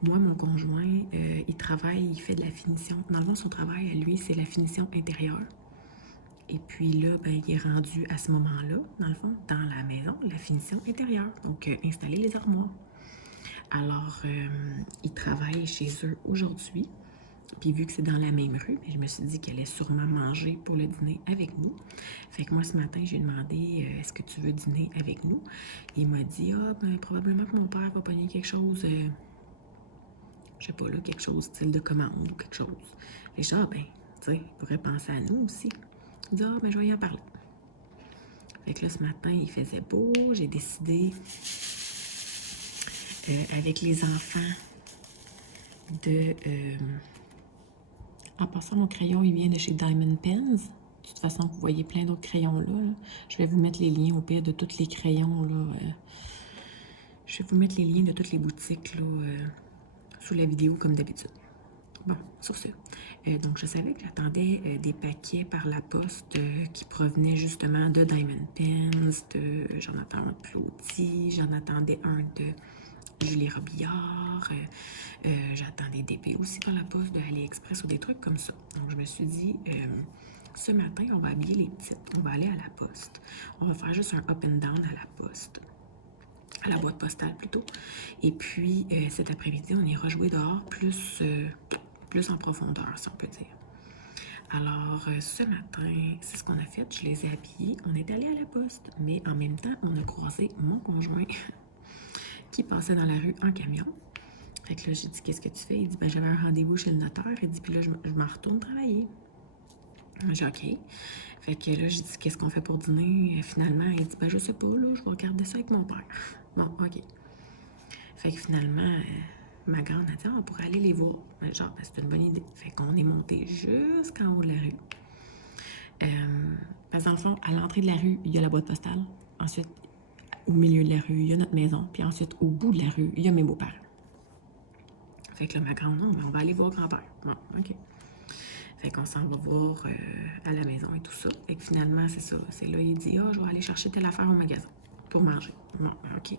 moi, mon conjoint, il travaille, il fait de la finition. Dans le fond, son travail, à lui, c'est la finition intérieure. Et puis là, ben, il est rendu à ce moment-là, dans le fond, dans la maison, la finition intérieure. Donc, installer les armoires. Alors, ils travaillent chez eux aujourd'hui. Puis vu que c'est dans la même rue, ben, je me suis dit qu'elle allait sûrement manger pour le dîner avec nous. Fait que moi, ce matin, j'ai demandé est-ce que tu veux dîner avec nous? Et il m'a dit ben, probablement que mon père va pogner quelque chose, je sais pas là, quelque chose style de commande ou quelque chose. Et je dis ben, tu sais, il pourrait penser à nous aussi. Il dit ben, je vais y en parler. Fait que là, ce matin, il faisait beau. J'ai décidé, avec les enfants, de... en passant, mon crayon, il vient de chez Diamond Pens. De toute façon, vous voyez plein d'autres crayons là. Je vais vous mettre les liens au pire de tous les crayons là. Je vais vous mettre les liens de toutes les boutiques là, sous la vidéo comme d'habitude. Bon, sur ce. Donc, je savais que j'attendais des paquets par la poste qui provenaient justement de Diamond Pens, de Jonathan Claudie, j'en attendais un de Julie Robillard, j'attendais des DP aussi par la poste de AliExpress ou des trucs comme ça. Donc, je me suis dit, ce matin, on va habiller les petites, on va aller à la poste. On va faire juste un up and down à la poste. À la boîte postale plutôt. Et puis, cet après-midi, on ira jouer dehors plus en profondeur, si on peut dire. Alors, ce matin, c'est ce qu'on a fait. Je les ai habillés. On est allé à la poste. Mais en même temps, on a croisé mon conjoint qui passait dans la rue en camion. Fait que là, j'ai dit, qu'est-ce que tu fais? Il dit, ben, j'avais un rendez-vous chez le notaire. Il dit, puis là, je m'en retourne travailler. J'ai dit, OK. Fait que là, j'ai dit, qu'est-ce qu'on fait pour dîner? Finalement, il dit, ben, je sais pas, là, je vais regarder ça avec mon père. Bon, OK. Fait que finalement, ma grande a dit, on pourrait aller les voir. Genre, ben, c'est une bonne idée. Fait qu'on est monté jusqu'en haut de la rue. Parce que dans le fond, à l'entrée de la rue, il y a la boîte postale. Ensuite, au milieu de la rue, il y a notre maison. Puis ensuite, au bout de la rue, il y a mes beaux-parents. Fait que là, ma grande, non, mais on va aller voir grand-père. Bon, OK. Fait qu'on s'en va voir à la maison et tout ça. Fait que finalement, c'est ça. C'est là, il dit, je vais aller chercher telle affaire au magasin pour manger. Bon, OK.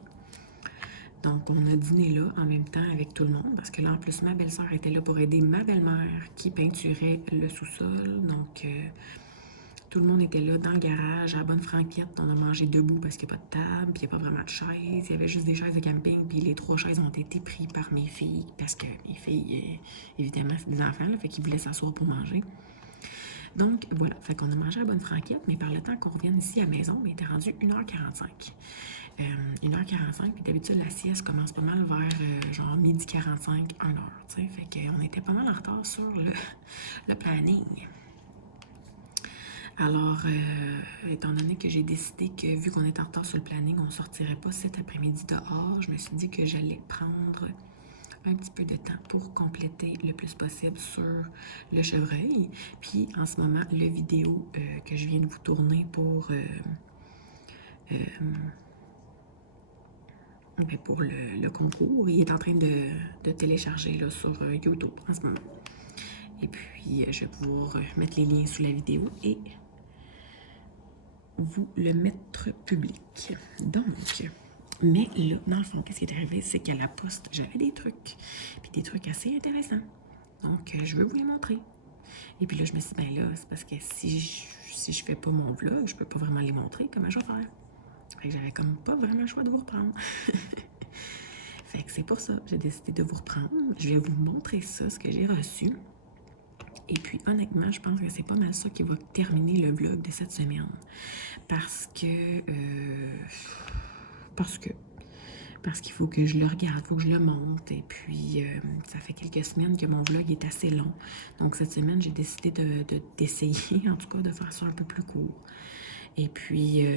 Donc, on a dîné là en même temps avec tout le monde parce que là, en plus, ma belle-sœur était là pour aider ma belle-mère qui peinturait le sous-sol. Donc, tout le monde était là dans le garage, à la bonne franquette. On a mangé debout parce qu'il n'y a pas de table, puis il n'y a pas vraiment de chaises. Il y avait juste des chaises de camping, puis les 3 chaises ont été prises par mes filles parce que mes filles, évidemment, c'est des enfants, là, fait qu'ils voulaient s'asseoir pour manger. Donc, voilà. Fait qu'on a mangé à la bonne franquette, mais par le temps qu'on revienne ici à la maison, il était rendu 1h45. 1h45, puis d'habitude, la sieste commence pas mal vers genre 12h45, 1h, tu sais. Fait qu'on était pas mal en retard sur le planning. Alors, étant donné que j'ai décidé que, vu qu'on est en retard sur le planning, on ne sortirait pas cet après-midi dehors, je me suis dit que j'allais prendre un petit peu de temps pour compléter le plus possible sur le chevreuil. Puis, en ce moment, la vidéo que je viens de vous tourner pour le concours, il est en train de télécharger là, sur YouTube en ce moment. Et puis, je vais pouvoir mettre les liens sous la vidéo et vous le mettre public. Donc, mais là, dans le fond, qu'est-ce qui est arrivé? C'est qu'à la poste, j'avais des trucs, puis des trucs assez intéressants. Donc, je veux vous les montrer. Et puis là, je me suis dit, ben là, c'est parce que si je fais pas mon vlog, je peux pas vraiment les montrer. Comment je vais faire? Fait que j'avais comme pas vraiment le choix de vous reprendre. Fait que c'est pour ça, j'ai décidé de vous reprendre. Je vais vous montrer ça, ce que j'ai reçu. Et puis, honnêtement, je pense que c'est pas mal ça qui va terminer le vlog de cette semaine. Parce qu'il faut que je le regarde, il faut que je le monte. Et puis, ça fait quelques semaines que mon vlog est assez long. Donc, cette semaine, j'ai décidé d'essayer, en tout cas, de faire ça un peu plus court. Et puis,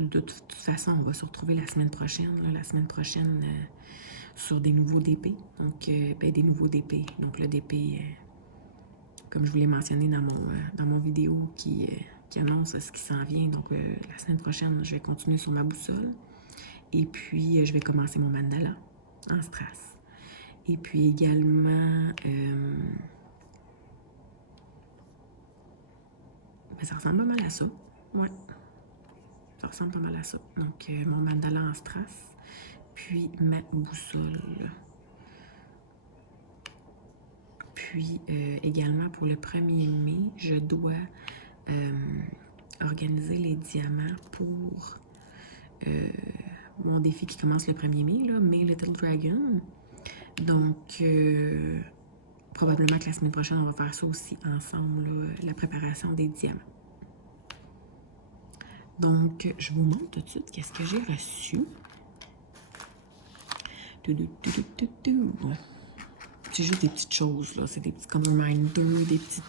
de toute façon, on va se retrouver la semaine prochaine. La semaine prochaine, sur des nouveaux DP. Donc, des nouveaux DP. Donc, le DP... comme je vous l'ai mentionné dans mon vidéo qui annonce ce qui s'en vient. Donc, la semaine prochaine, je vais continuer sur ma boussole. Et puis, je vais commencer mon mandala en strass. Et puis également, ça ressemble pas mal à ça. Ouais, ça ressemble pas mal à ça. Donc, mon mandala en strass, puis ma boussole. Puis, également, pour le 1er mai, je dois organiser les diamants pour mon défi qui commence le 1er mai, là, May Little Dragon. Donc, probablement que la semaine prochaine, on va faire ça aussi ensemble, là, la préparation des diamants. Donc, je vous montre tout de suite qu'est-ce que j'ai reçu. C'est juste des petites choses, là. C'est des petits comme reminders, des petits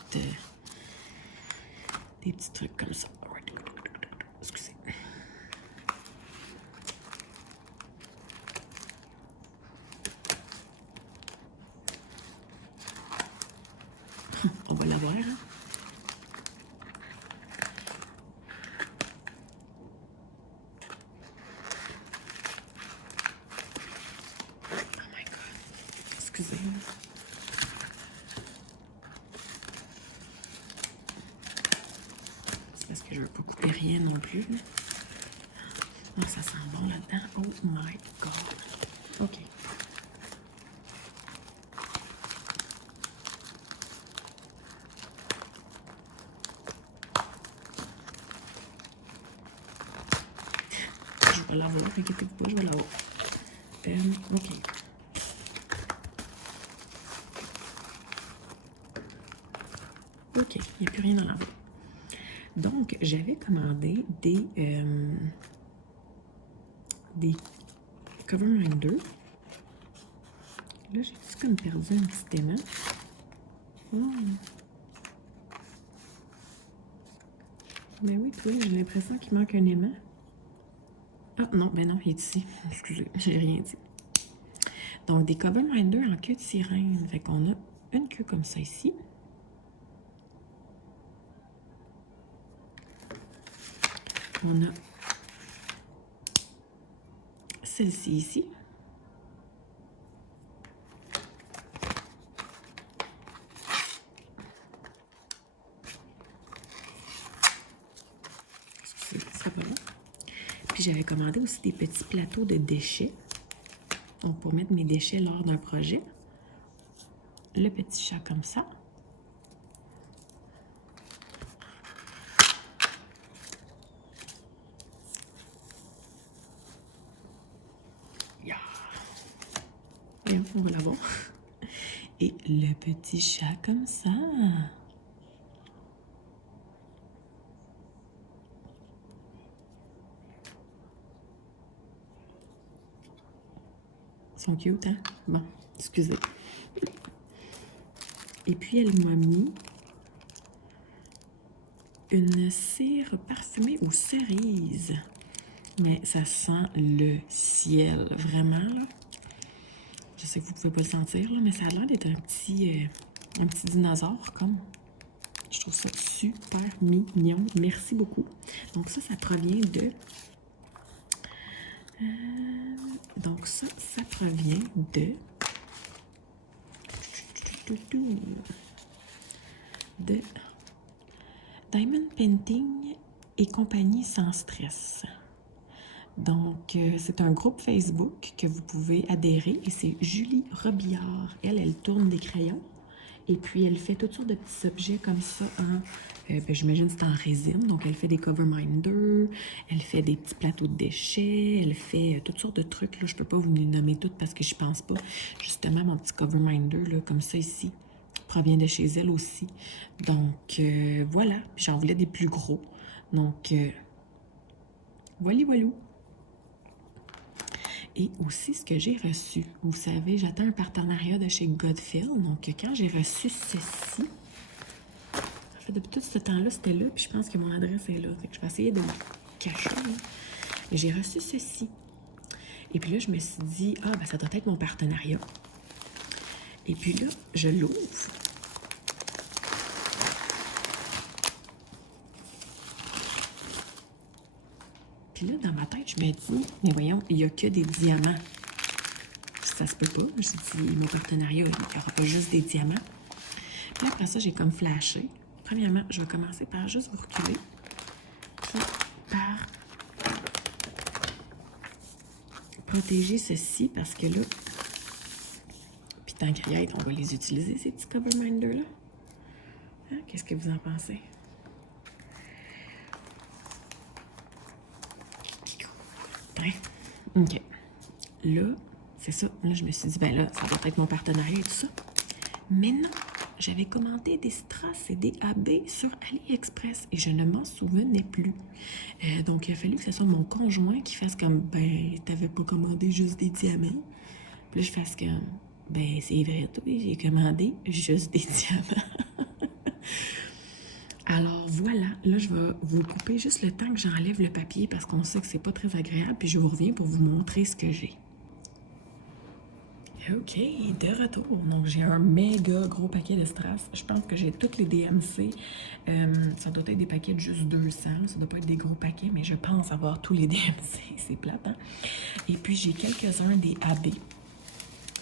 trucs comme ça. Excusez. On va l'avoir, hein? Oh my God. Excusez. C'est parce que je veux pas couper rien non plus. Oh, ça sent bon là-dedans. Oh my God. OK. Je vais l'avoir, inquiétez-vous pas, je vais l'avoir. OK. OK, il n'y a plus rien dans l'enveloppe. Donc, j'avais commandé des Coverminder. Là, j'ai comme perdu un petit aimant. Oh. Ben oui, toi, j'ai l'impression qu'il manque un aimant. Ah non, ben non, il est ici. Excusez, j'ai rien dit. Donc, des Coverminder en queue de sirène. Fait qu'on a une queue comme ça ici. On a celle-ci ici. Ça va là. Puis j'avais commandé aussi des petits plateaux de déchets. Donc, pour mettre mes déchets lors d'un projet. Le petit chat comme ça. Yeah. Et on va l'avoir. Et le petit chat comme ça. Ils sont cute, hein? Bon, excusez. Et puis, elle m'a mis une cire parfumée aux cerises. Mais ça sent le ciel, vraiment, là. Je sais que vous pouvez pas le sentir, là, mais ça a l'air d'être un petit dinosaure, comme. Je trouve ça super mignon. Merci beaucoup. Donc ça provient de... donc ça provient de... Diamond Painting et compagnie sans stress. Donc, c'est un groupe Facebook que vous pouvez adhérer et c'est Julie Robillard. Elle tourne des crayons et puis elle fait toutes sortes de petits objets comme ça en, j'imagine que c'est en résine. Donc, elle fait des Coverminder, elle fait des petits plateaux de déchets, elle fait toutes sortes de trucs. Là, je peux pas vous les nommer toutes parce que je pense pas. Justement, mon petit Coverminder, là, comme ça ici, provient de chez elle aussi. Donc, voilà. Puis j'en voulais des plus gros. Donc, voilà. Et aussi, ce que j'ai reçu, vous savez, j'attends un partenariat de chez Godfill. Donc, quand j'ai reçu ceci, en fait, depuis tout ce temps-là, c'était là, puis je pense que mon adresse est là. Fait que je vais essayer de le cacher. Et j'ai reçu ceci. Et puis là, je me suis dit, ah, ben ça doit être mon partenariat. Et puis là, je l'ouvre. Puis là, dans ma tête, je me dis, mais voyons, il n'y a que des diamants. Ça se peut pas. Je me suis dit, mon partenariat, il n'y aura pas juste des diamants. Puis après ça, j'ai comme flashé. Premièrement, je vais commencer par juste vous reculer. Puis par protéger ceci parce que là, puis tant qu'à y être, on va les utiliser, ces petits Coverminder-là. Hein? Qu'est-ce que vous en pensez? Ouais. OK. Là, c'est ça. Là, je me suis dit, ben là, ça doit être mon partenariat et tout ça. Mais non, j'avais commandé des strass et des AB sur AliExpress et je ne m'en souvenais plus. Donc, il a fallu que ce soit mon conjoint qui fasse comme, ben, t'avais pas commandé juste des diamants. Puis là, je fasse comme, ben, c'est vrai, toi, j'ai commandé juste des diamants. Alors voilà, là je vais vous couper juste le temps que j'enlève le papier parce qu'on sait que c'est pas très agréable, puis je vous reviens pour vous montrer ce que j'ai. OK, de retour. Donc j'ai un méga gros paquet de strass. Je pense que j'ai toutes les DMC. Ça doit être des paquets de juste 200. Ça doit pas être des gros paquets, mais je pense avoir tous les DMC. C'est plate, hein? Et puis j'ai quelques-uns des AB.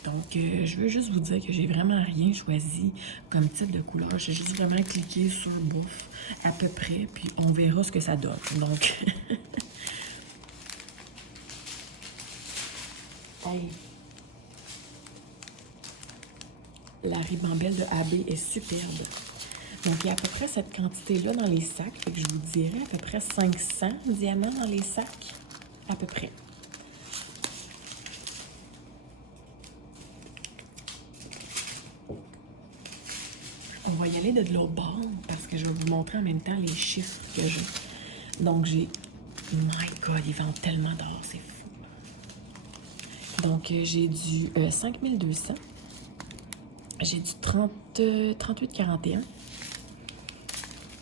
Donc, je veux juste vous dire que j'ai vraiment rien choisi comme type de couleur. J'ai juste vraiment cliqué sur bouffe à peu près, puis on verra ce que ça donne. Donc, hey. La ribambelle de AB est superbe. Donc, il y a à peu près cette quantité-là dans les sacs. Fait que je vous dirais à peu près 500 diamants dans les sacs. À peu près. On va y aller de l'autre bord parce que je vais vous montrer en même temps les chiffres que j'ai. Donc, j'ai... My God, ils vendent tellement d'or, c'est fou. Donc, j'ai du 5200. J'ai du 38,41.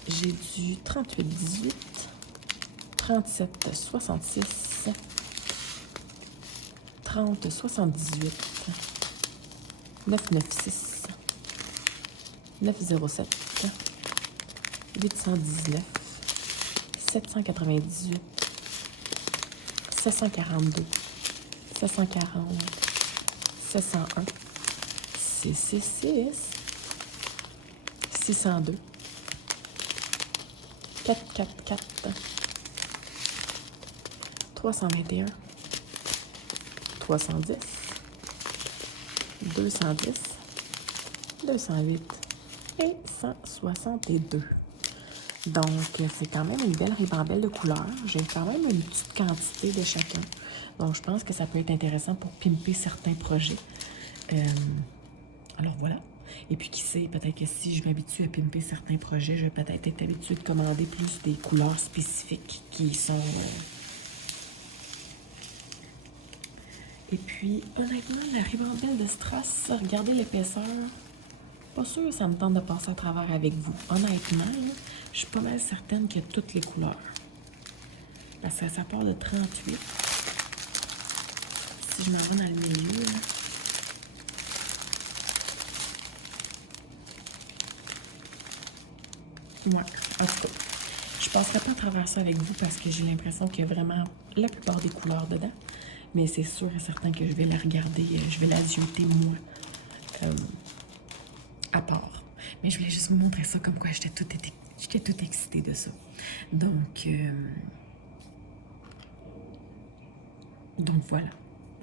J'ai du 38,18. 37,66. 30,78. 996. 907. 819. 798. 742. 740. 701. 666. 602. 444. 321. 310. 210. 208. Et 162. Donc, c'est quand même une belle ribambelle de couleurs. J'ai quand même une petite quantité de chacun. Donc, je pense que ça peut être intéressant pour pimper certains projets. Alors, voilà. Et puis, qui sait, peut-être que si je m'habitue à pimper certains projets, je vais peut-être être habituée de commander plus des couleurs spécifiques qui sont... Et puis, honnêtement, la ribambelle de strass, regardez l'épaisseur. Pas sûr, ça me tente de passer à travers avec vous. Honnêtement, là, je suis pas mal certaine qu'il y a toutes les couleurs. Parce que ça part de 38. Si je m'en vais dans le milieu, là. Ouais, en tout cas, je passerai pas à travers ça avec vous parce que j'ai l'impression qu'il y a vraiment la plupart des couleurs dedans. Mais c'est sûr et certain que je vais la regarder, je vais la zioter moi, à part. Mais je voulais juste vous montrer ça comme quoi j'étais toute excitée de ça. Donc voilà.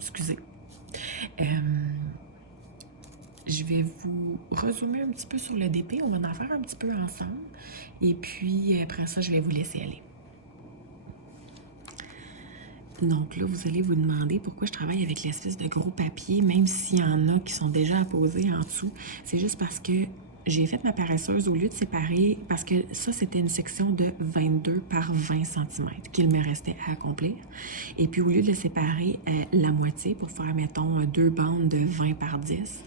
Excusez. Je vais vous résumer un petit peu sur le DP. On va en faire un petit peu ensemble. Et puis, après ça, je vais vous laisser aller. Donc là, vous allez vous demander pourquoi je travaille avec l'espèce de gros papier, même s'il y en a qui sont déjà apposés en dessous. C'est juste parce que j'ai fait ma paresseuse au lieu de séparer, parce que ça, c'était une section de 22 par 20 cm qu'il me restait à accomplir. Et puis, au lieu de le séparer la moitié pour faire, mettons, 2 bandes de 20 par 10,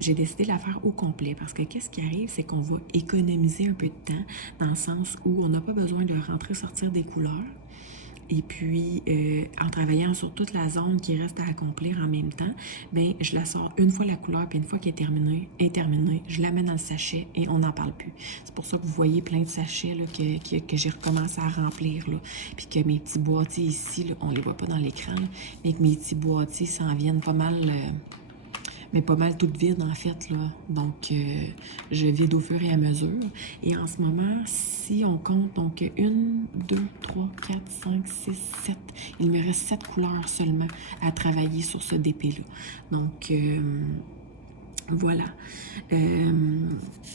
j'ai décidé de la faire au complet parce que qu'est-ce qui arrive, c'est qu'on va économiser un peu de temps dans le sens où on n'a pas besoin de rentrer-sortir des couleurs. Et puis, en travaillant sur toute la zone qui reste à accomplir en même temps, bien, je la sors une fois la couleur, puis une fois qu'elle est terminée, je la mets dans le sachet et on n'en parle plus. C'est pour ça que vous voyez plein de sachets là, que j'ai recommencé à remplir. Là, puis que mes petits boîtiers ici, là, on les voit pas dans l'écran, mais que mes petits boîtiers s'en viennent pas mal... mais pas mal toutes vides en fait là. Donc je vide au fur et à mesure. Et en ce moment, si on compte donc 1, 2, 3, 4, 5, 6, 7, il me reste 7 couleurs seulement à travailler sur ce DP là. Donc Voilà.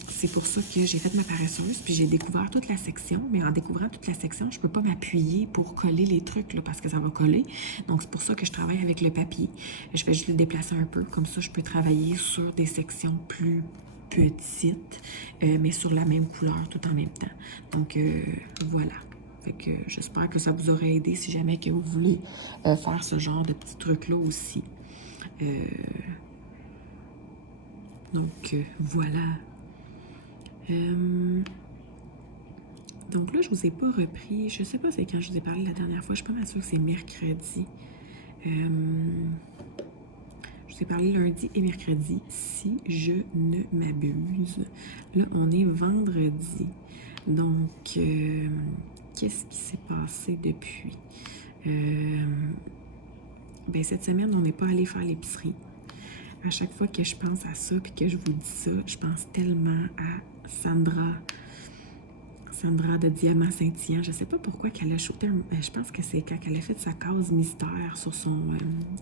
C'est pour ça que j'ai fait ma paresseuse, puis j'ai découvert toute la section. Mais en découvrant toute la section, je peux pas m'appuyer pour coller les trucs, là, parce que ça va coller. Donc, c'est pour ça que je travaille avec le papier. Je vais juste le déplacer un peu. Comme ça, je peux travailler sur des sections plus petites, mais sur la même couleur tout en même temps. Donc, voilà. Fait que j'espère que ça vous aurait aidé si jamais que vous voulez faire ce genre de petits trucs-là aussi. Donc, voilà. Donc là, je vous ai pas repris. Je sais pas c'est quand je vous ai parlé la dernière fois. Je suis pas mal sûre que c'est mercredi. Je vous ai parlé lundi et mercredi, si je ne m'abuse. Là, on est vendredi. Donc, qu'est-ce qui s'est passé depuis? Ben, cette semaine, on n'est pas allé faire l'épicerie. À chaque fois que je pense à ça puis que je vous dis ça, je pense tellement à Sandra de Diamant Scintillant. Je sais pas pourquoi qu'elle a shooté je pense que c'est quand elle a fait sa case mystère sur son...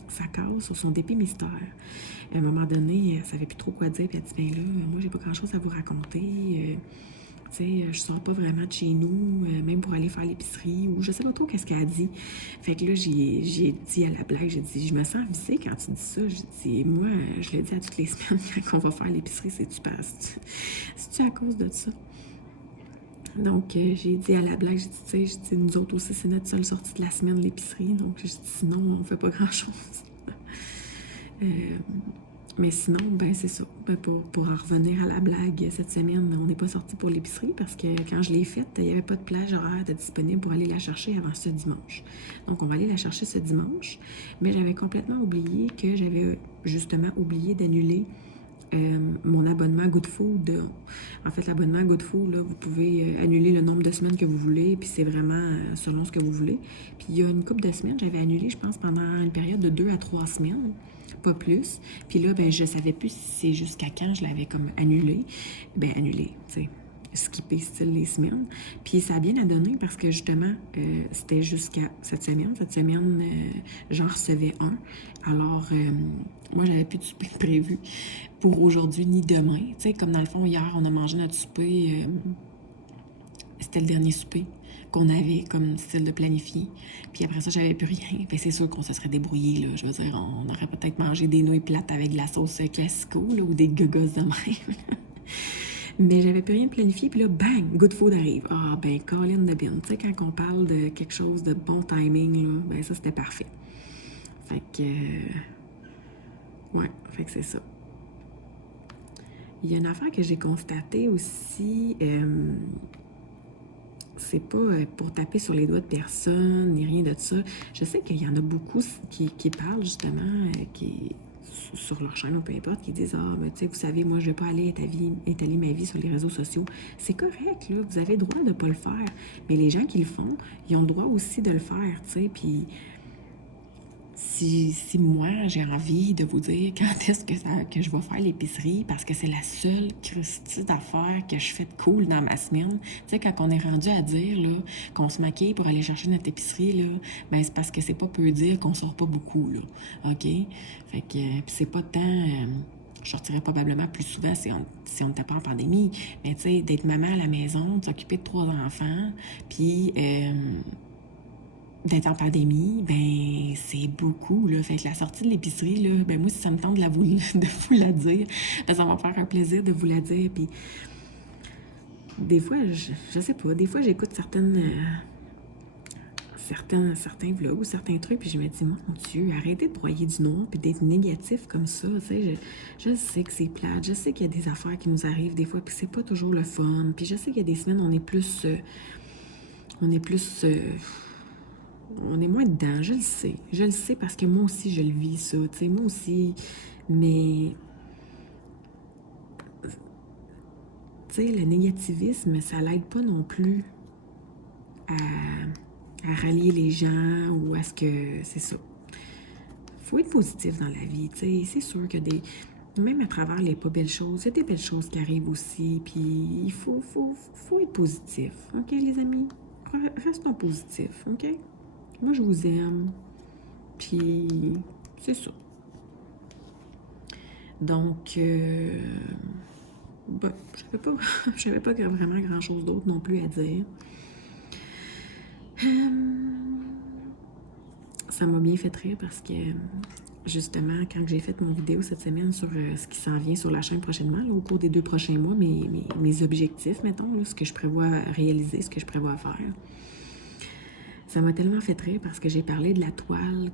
sa case sur son DP mystère. À un moment donné, elle savait plus trop quoi dire, puis elle dit, ben là, moi, j'ai pas grand-chose à vous raconter. Tu sais, je sors pas vraiment de chez nous, même pour aller faire l'épicerie, ou je sais pas trop qu'est-ce qu'elle a dit. Fait que là, j'ai dit à la blague, j'ai dit, je me sens visée quand tu dis ça. J'ai dit, moi, je le dis à toutes les semaines quand on va faire l'épicerie, c'est-tu à cause de ça? Donc, j'ai dit à la blague, j'ai dit, tu sais, nous autres aussi, c'est notre seule sortie de la semaine, l'épicerie. Donc, j'ai dit, sinon, on fait pas grand-chose. Mais sinon, ben c'est ça. Ben, pour en revenir à la blague, cette semaine, on n'est pas sorti pour l'épicerie parce que quand je l'ai faite, il n'y avait pas de plage horaire de disponible pour aller la chercher avant ce dimanche. Donc, on va aller la chercher ce dimanche. Mais j'avais complètement oublié que j'avais justement oublié d'annuler mon abonnement Good Food. En fait, l'abonnement Good Food, là, vous pouvez annuler le nombre de semaines que vous voulez, puis c'est vraiment selon ce que vous voulez. Puis il y a une couple de semaines, j'avais annulé, je pense, pendant une période de 2 à 3 semaines, pas plus. Puis là, ben, je savais plus si c'est jusqu'à quand je l'avais comme annulé. Ben, annulé, tu sais, skipper style les semaines. Puis ça a bien à donner parce que justement, c'était jusqu'à cette semaine. Cette semaine, j'en recevais un. Alors, moi, j'avais plus de souper de prévu pour aujourd'hui ni demain. Tu sais, comme dans le fond, hier, on a mangé notre souper. C'était le dernier souper qu'on avait comme style de planifié. Puis après ça, j'avais plus rien. Fait c'est sûr qu'on se serait débrouillé, là. Je veux dire, on aurait peut-être mangé des nouilles plates avec de la sauce classico, là, ou des gogos de même. Mais j'avais plus rien de planifié, puis là, bang, Good Food arrive. Ah, ben, Colin de Bin. Tu sais, quand on parle de quelque chose de bon timing, là, ben ça, c'était parfait. Fait que... ouais, fait que c'est ça. Il y a une affaire que j'ai constatée aussi, c'est pas pour taper sur les doigts de personne, ni rien de ça. Je sais qu'il y en a beaucoup qui parlent justement, qui sur leur chaîne ou peu importe, qui disent ah, mais tu sais, vous savez, moi, je vais pas aller étaler ma vie sur les réseaux sociaux. C'est correct, là, vous avez le droit de pas le faire. Mais les gens qui le font, ils ont le droit aussi de le faire, tu sais, puis si moi, j'ai envie de vous dire quand est-ce que je vais faire l'épicerie, parce que c'est la seule Christie d'affaires que je fais de cool dans ma semaine. Tu sais, quand on est rendu à dire là, qu'on se maquille pour aller chercher notre épicerie, là, ben c'est parce que c'est pas peu dire qu'on sort pas beaucoup, là. OK? Fait que, puis c'est pas tant... je sortirais probablement plus souvent si on n'était pas en pandémie. Mais tu sais, d'être maman à la maison, de s'occuper de 3 enfants, puis... d'être en pandémie, ben c'est beaucoup, là. Fait que la sortie de l'épicerie, là, ben moi, si ça me tente de vous la dire, ben ça va me faire un plaisir de vous la dire. Puis des fois, je sais pas, des fois, j'écoute certains vlogs ou certains trucs, puis je me dis, mon Dieu, arrêtez de broyer du noir puis d'être négatif comme ça, tu sais, je sais que c'est plate, je sais qu'il y a des affaires qui nous arrivent des fois, puis c'est pas toujours le fun, puis je sais qu'il y a des semaines, on est plus on est moins dedans, je le sais parce que moi aussi je le vis ça, tu sais, moi aussi, mais tu sais, le négativisme, ça l'aide pas non plus à rallier les gens ou à ce que, c'est ça. Faut être positif dans la vie, tu sais, c'est sûr que même à travers les pas belles choses, il y a des belles choses qui arrivent aussi, puis il faut être positif, ok les amis? Restons positifs, ok? Moi je vous aime, puis c'est ça. Donc, bon, j'avais pas vraiment grand-chose d'autre non plus à dire. Ça m'a bien fait rire parce que, justement, quand j'ai fait mon vidéo cette semaine sur ce qui s'en vient sur la chaîne prochainement, là, au cours des 2 prochains mois, mes objectifs, mettons, là, ce que je prévois réaliser, ce que je prévois faire, ça m'a tellement fait rire parce que j'ai parlé de la toile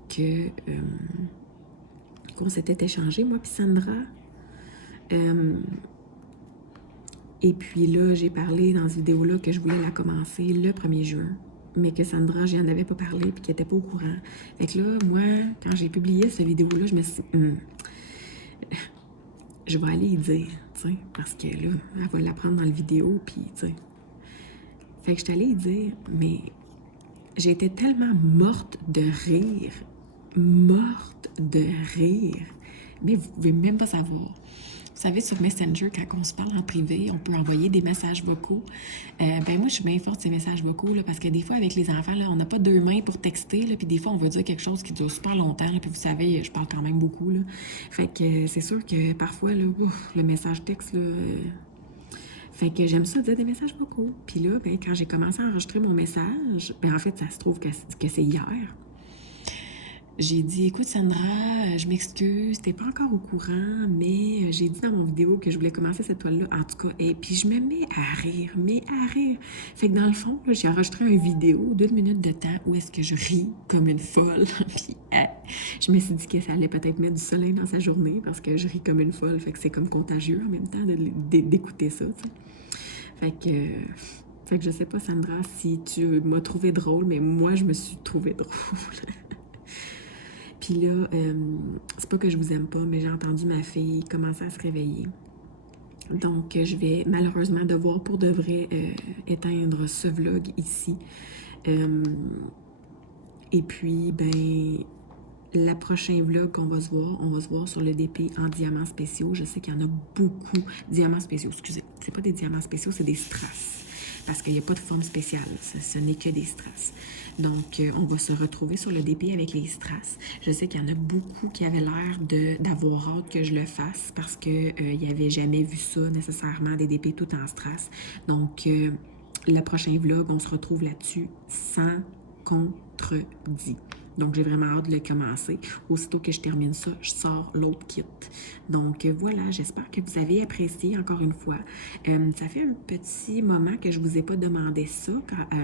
qu'on s'était échangé, moi puis Sandra. Et puis là, j'ai parlé dans cette vidéo-là que je voulais la commencer le 1er juin, mais que Sandra, j'en avais pas parlé puis qu'elle était pas au courant. Fait que là, moi, quand j'ai publié cette vidéo-là, je me suis dit, je vais aller y dire, tu sais, parce que là, elle va l'apprendre dans la vidéo, puis, tu sais. Fait que je suis allée y dire, mais j'étais tellement morte de rire, mais vous pouvez même pas savoir. Vous savez, sur Messenger, quand on se parle en privé, on peut envoyer des messages vocaux. Ben moi, je suis bien forte ces messages vocaux, là, parce que des fois, avec les enfants, là, on n'a pas 2 mains pour texter, là, puis des fois, on veut dire quelque chose qui dure super longtemps, là, puis vous savez, je parle quand même beaucoup, là. Fait que c'est sûr que parfois, là, le message texte, là, fait que j'aime ça dire des messages vocaux. Puis là, ben, quand j'ai commencé à enregistrer mon message, ben en fait, ça se trouve que c'est hier. J'ai dit, écoute Sandra, je m'excuse, t'es pas encore au courant, mais j'ai dit dans mon vidéo que je voulais commencer cette toile-là, en tout cas, et puis je me mets à rire, Fait que dans le fond, là, j'ai enregistré une vidéo d'1 minute de temps où est-ce que je ris comme une folle, puis je me suis dit que ça allait peut-être mettre du soleil dans sa journée, parce que je ris comme une folle, fait que c'est comme contagieux en même temps d'écouter ça, tu sais. Fait que je sais pas, Sandra, si tu m'as trouvé drôle, mais moi, je me suis trouvée drôle. Puis là, c'est pas que je vous aime pas, mais j'ai entendu ma fille commencer à se réveiller. Donc, je vais malheureusement devoir pour de vrai éteindre ce vlog ici. Et puis, ben, la prochaine vlog qu'on va se voir, on va se voir sur le DP en diamants spéciaux. Je sais qu'il y en a beaucoup. Diamants spéciaux, excusez. C'est pas des diamants spéciaux, c'est des strass. Parce qu'il n'y a pas de forme spéciale. Ce n'est que des strass. Donc, on va se retrouver sur le DP avec les strass. Je sais qu'il y en a beaucoup qui avaient l'air d'avoir hâte que je le fasse parce qu'ils n'avaient jamais vu ça nécessairement, des DP tout en strass. Donc, le prochain vlog, on se retrouve là-dessus sans contredit. Donc, j'ai vraiment hâte de le commencer. Aussitôt que je termine ça, je sors l'autre kit. Donc, voilà, j'espère que vous avez apprécié encore une fois. Ça fait un petit moment que je ne vous ai pas demandé ça.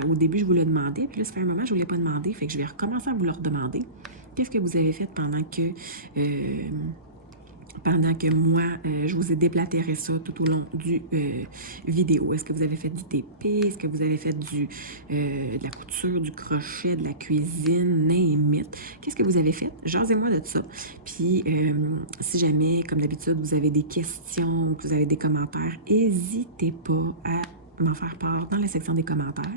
Au début, je vous l'ai demandé, puis là, ça fait un moment que je ne vous l'ai pas demandé. Fait que je vais recommencer à vous le redemander. Qu'est-ce que vous avez fait pendant que moi, je vous ai déblatéré ça tout au long du vidéo. Est-ce que vous avez fait du TP? Est-ce que vous avez fait de la couture, du crochet, de la cuisine, name it? Qu'est-ce que vous avez fait? Jasez-moi de ça. Puis, si jamais, comme d'habitude, vous avez des questions ou que vous avez des commentaires, n'hésitez pas à m'en faire part dans la section des commentaires.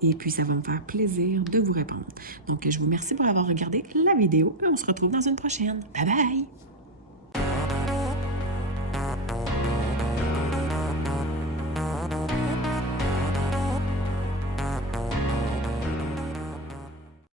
Et puis, ça va me faire plaisir de vous répondre. Donc, je vous remercie pour avoir regardé la vidéo et on se retrouve dans une prochaine. Bye bye!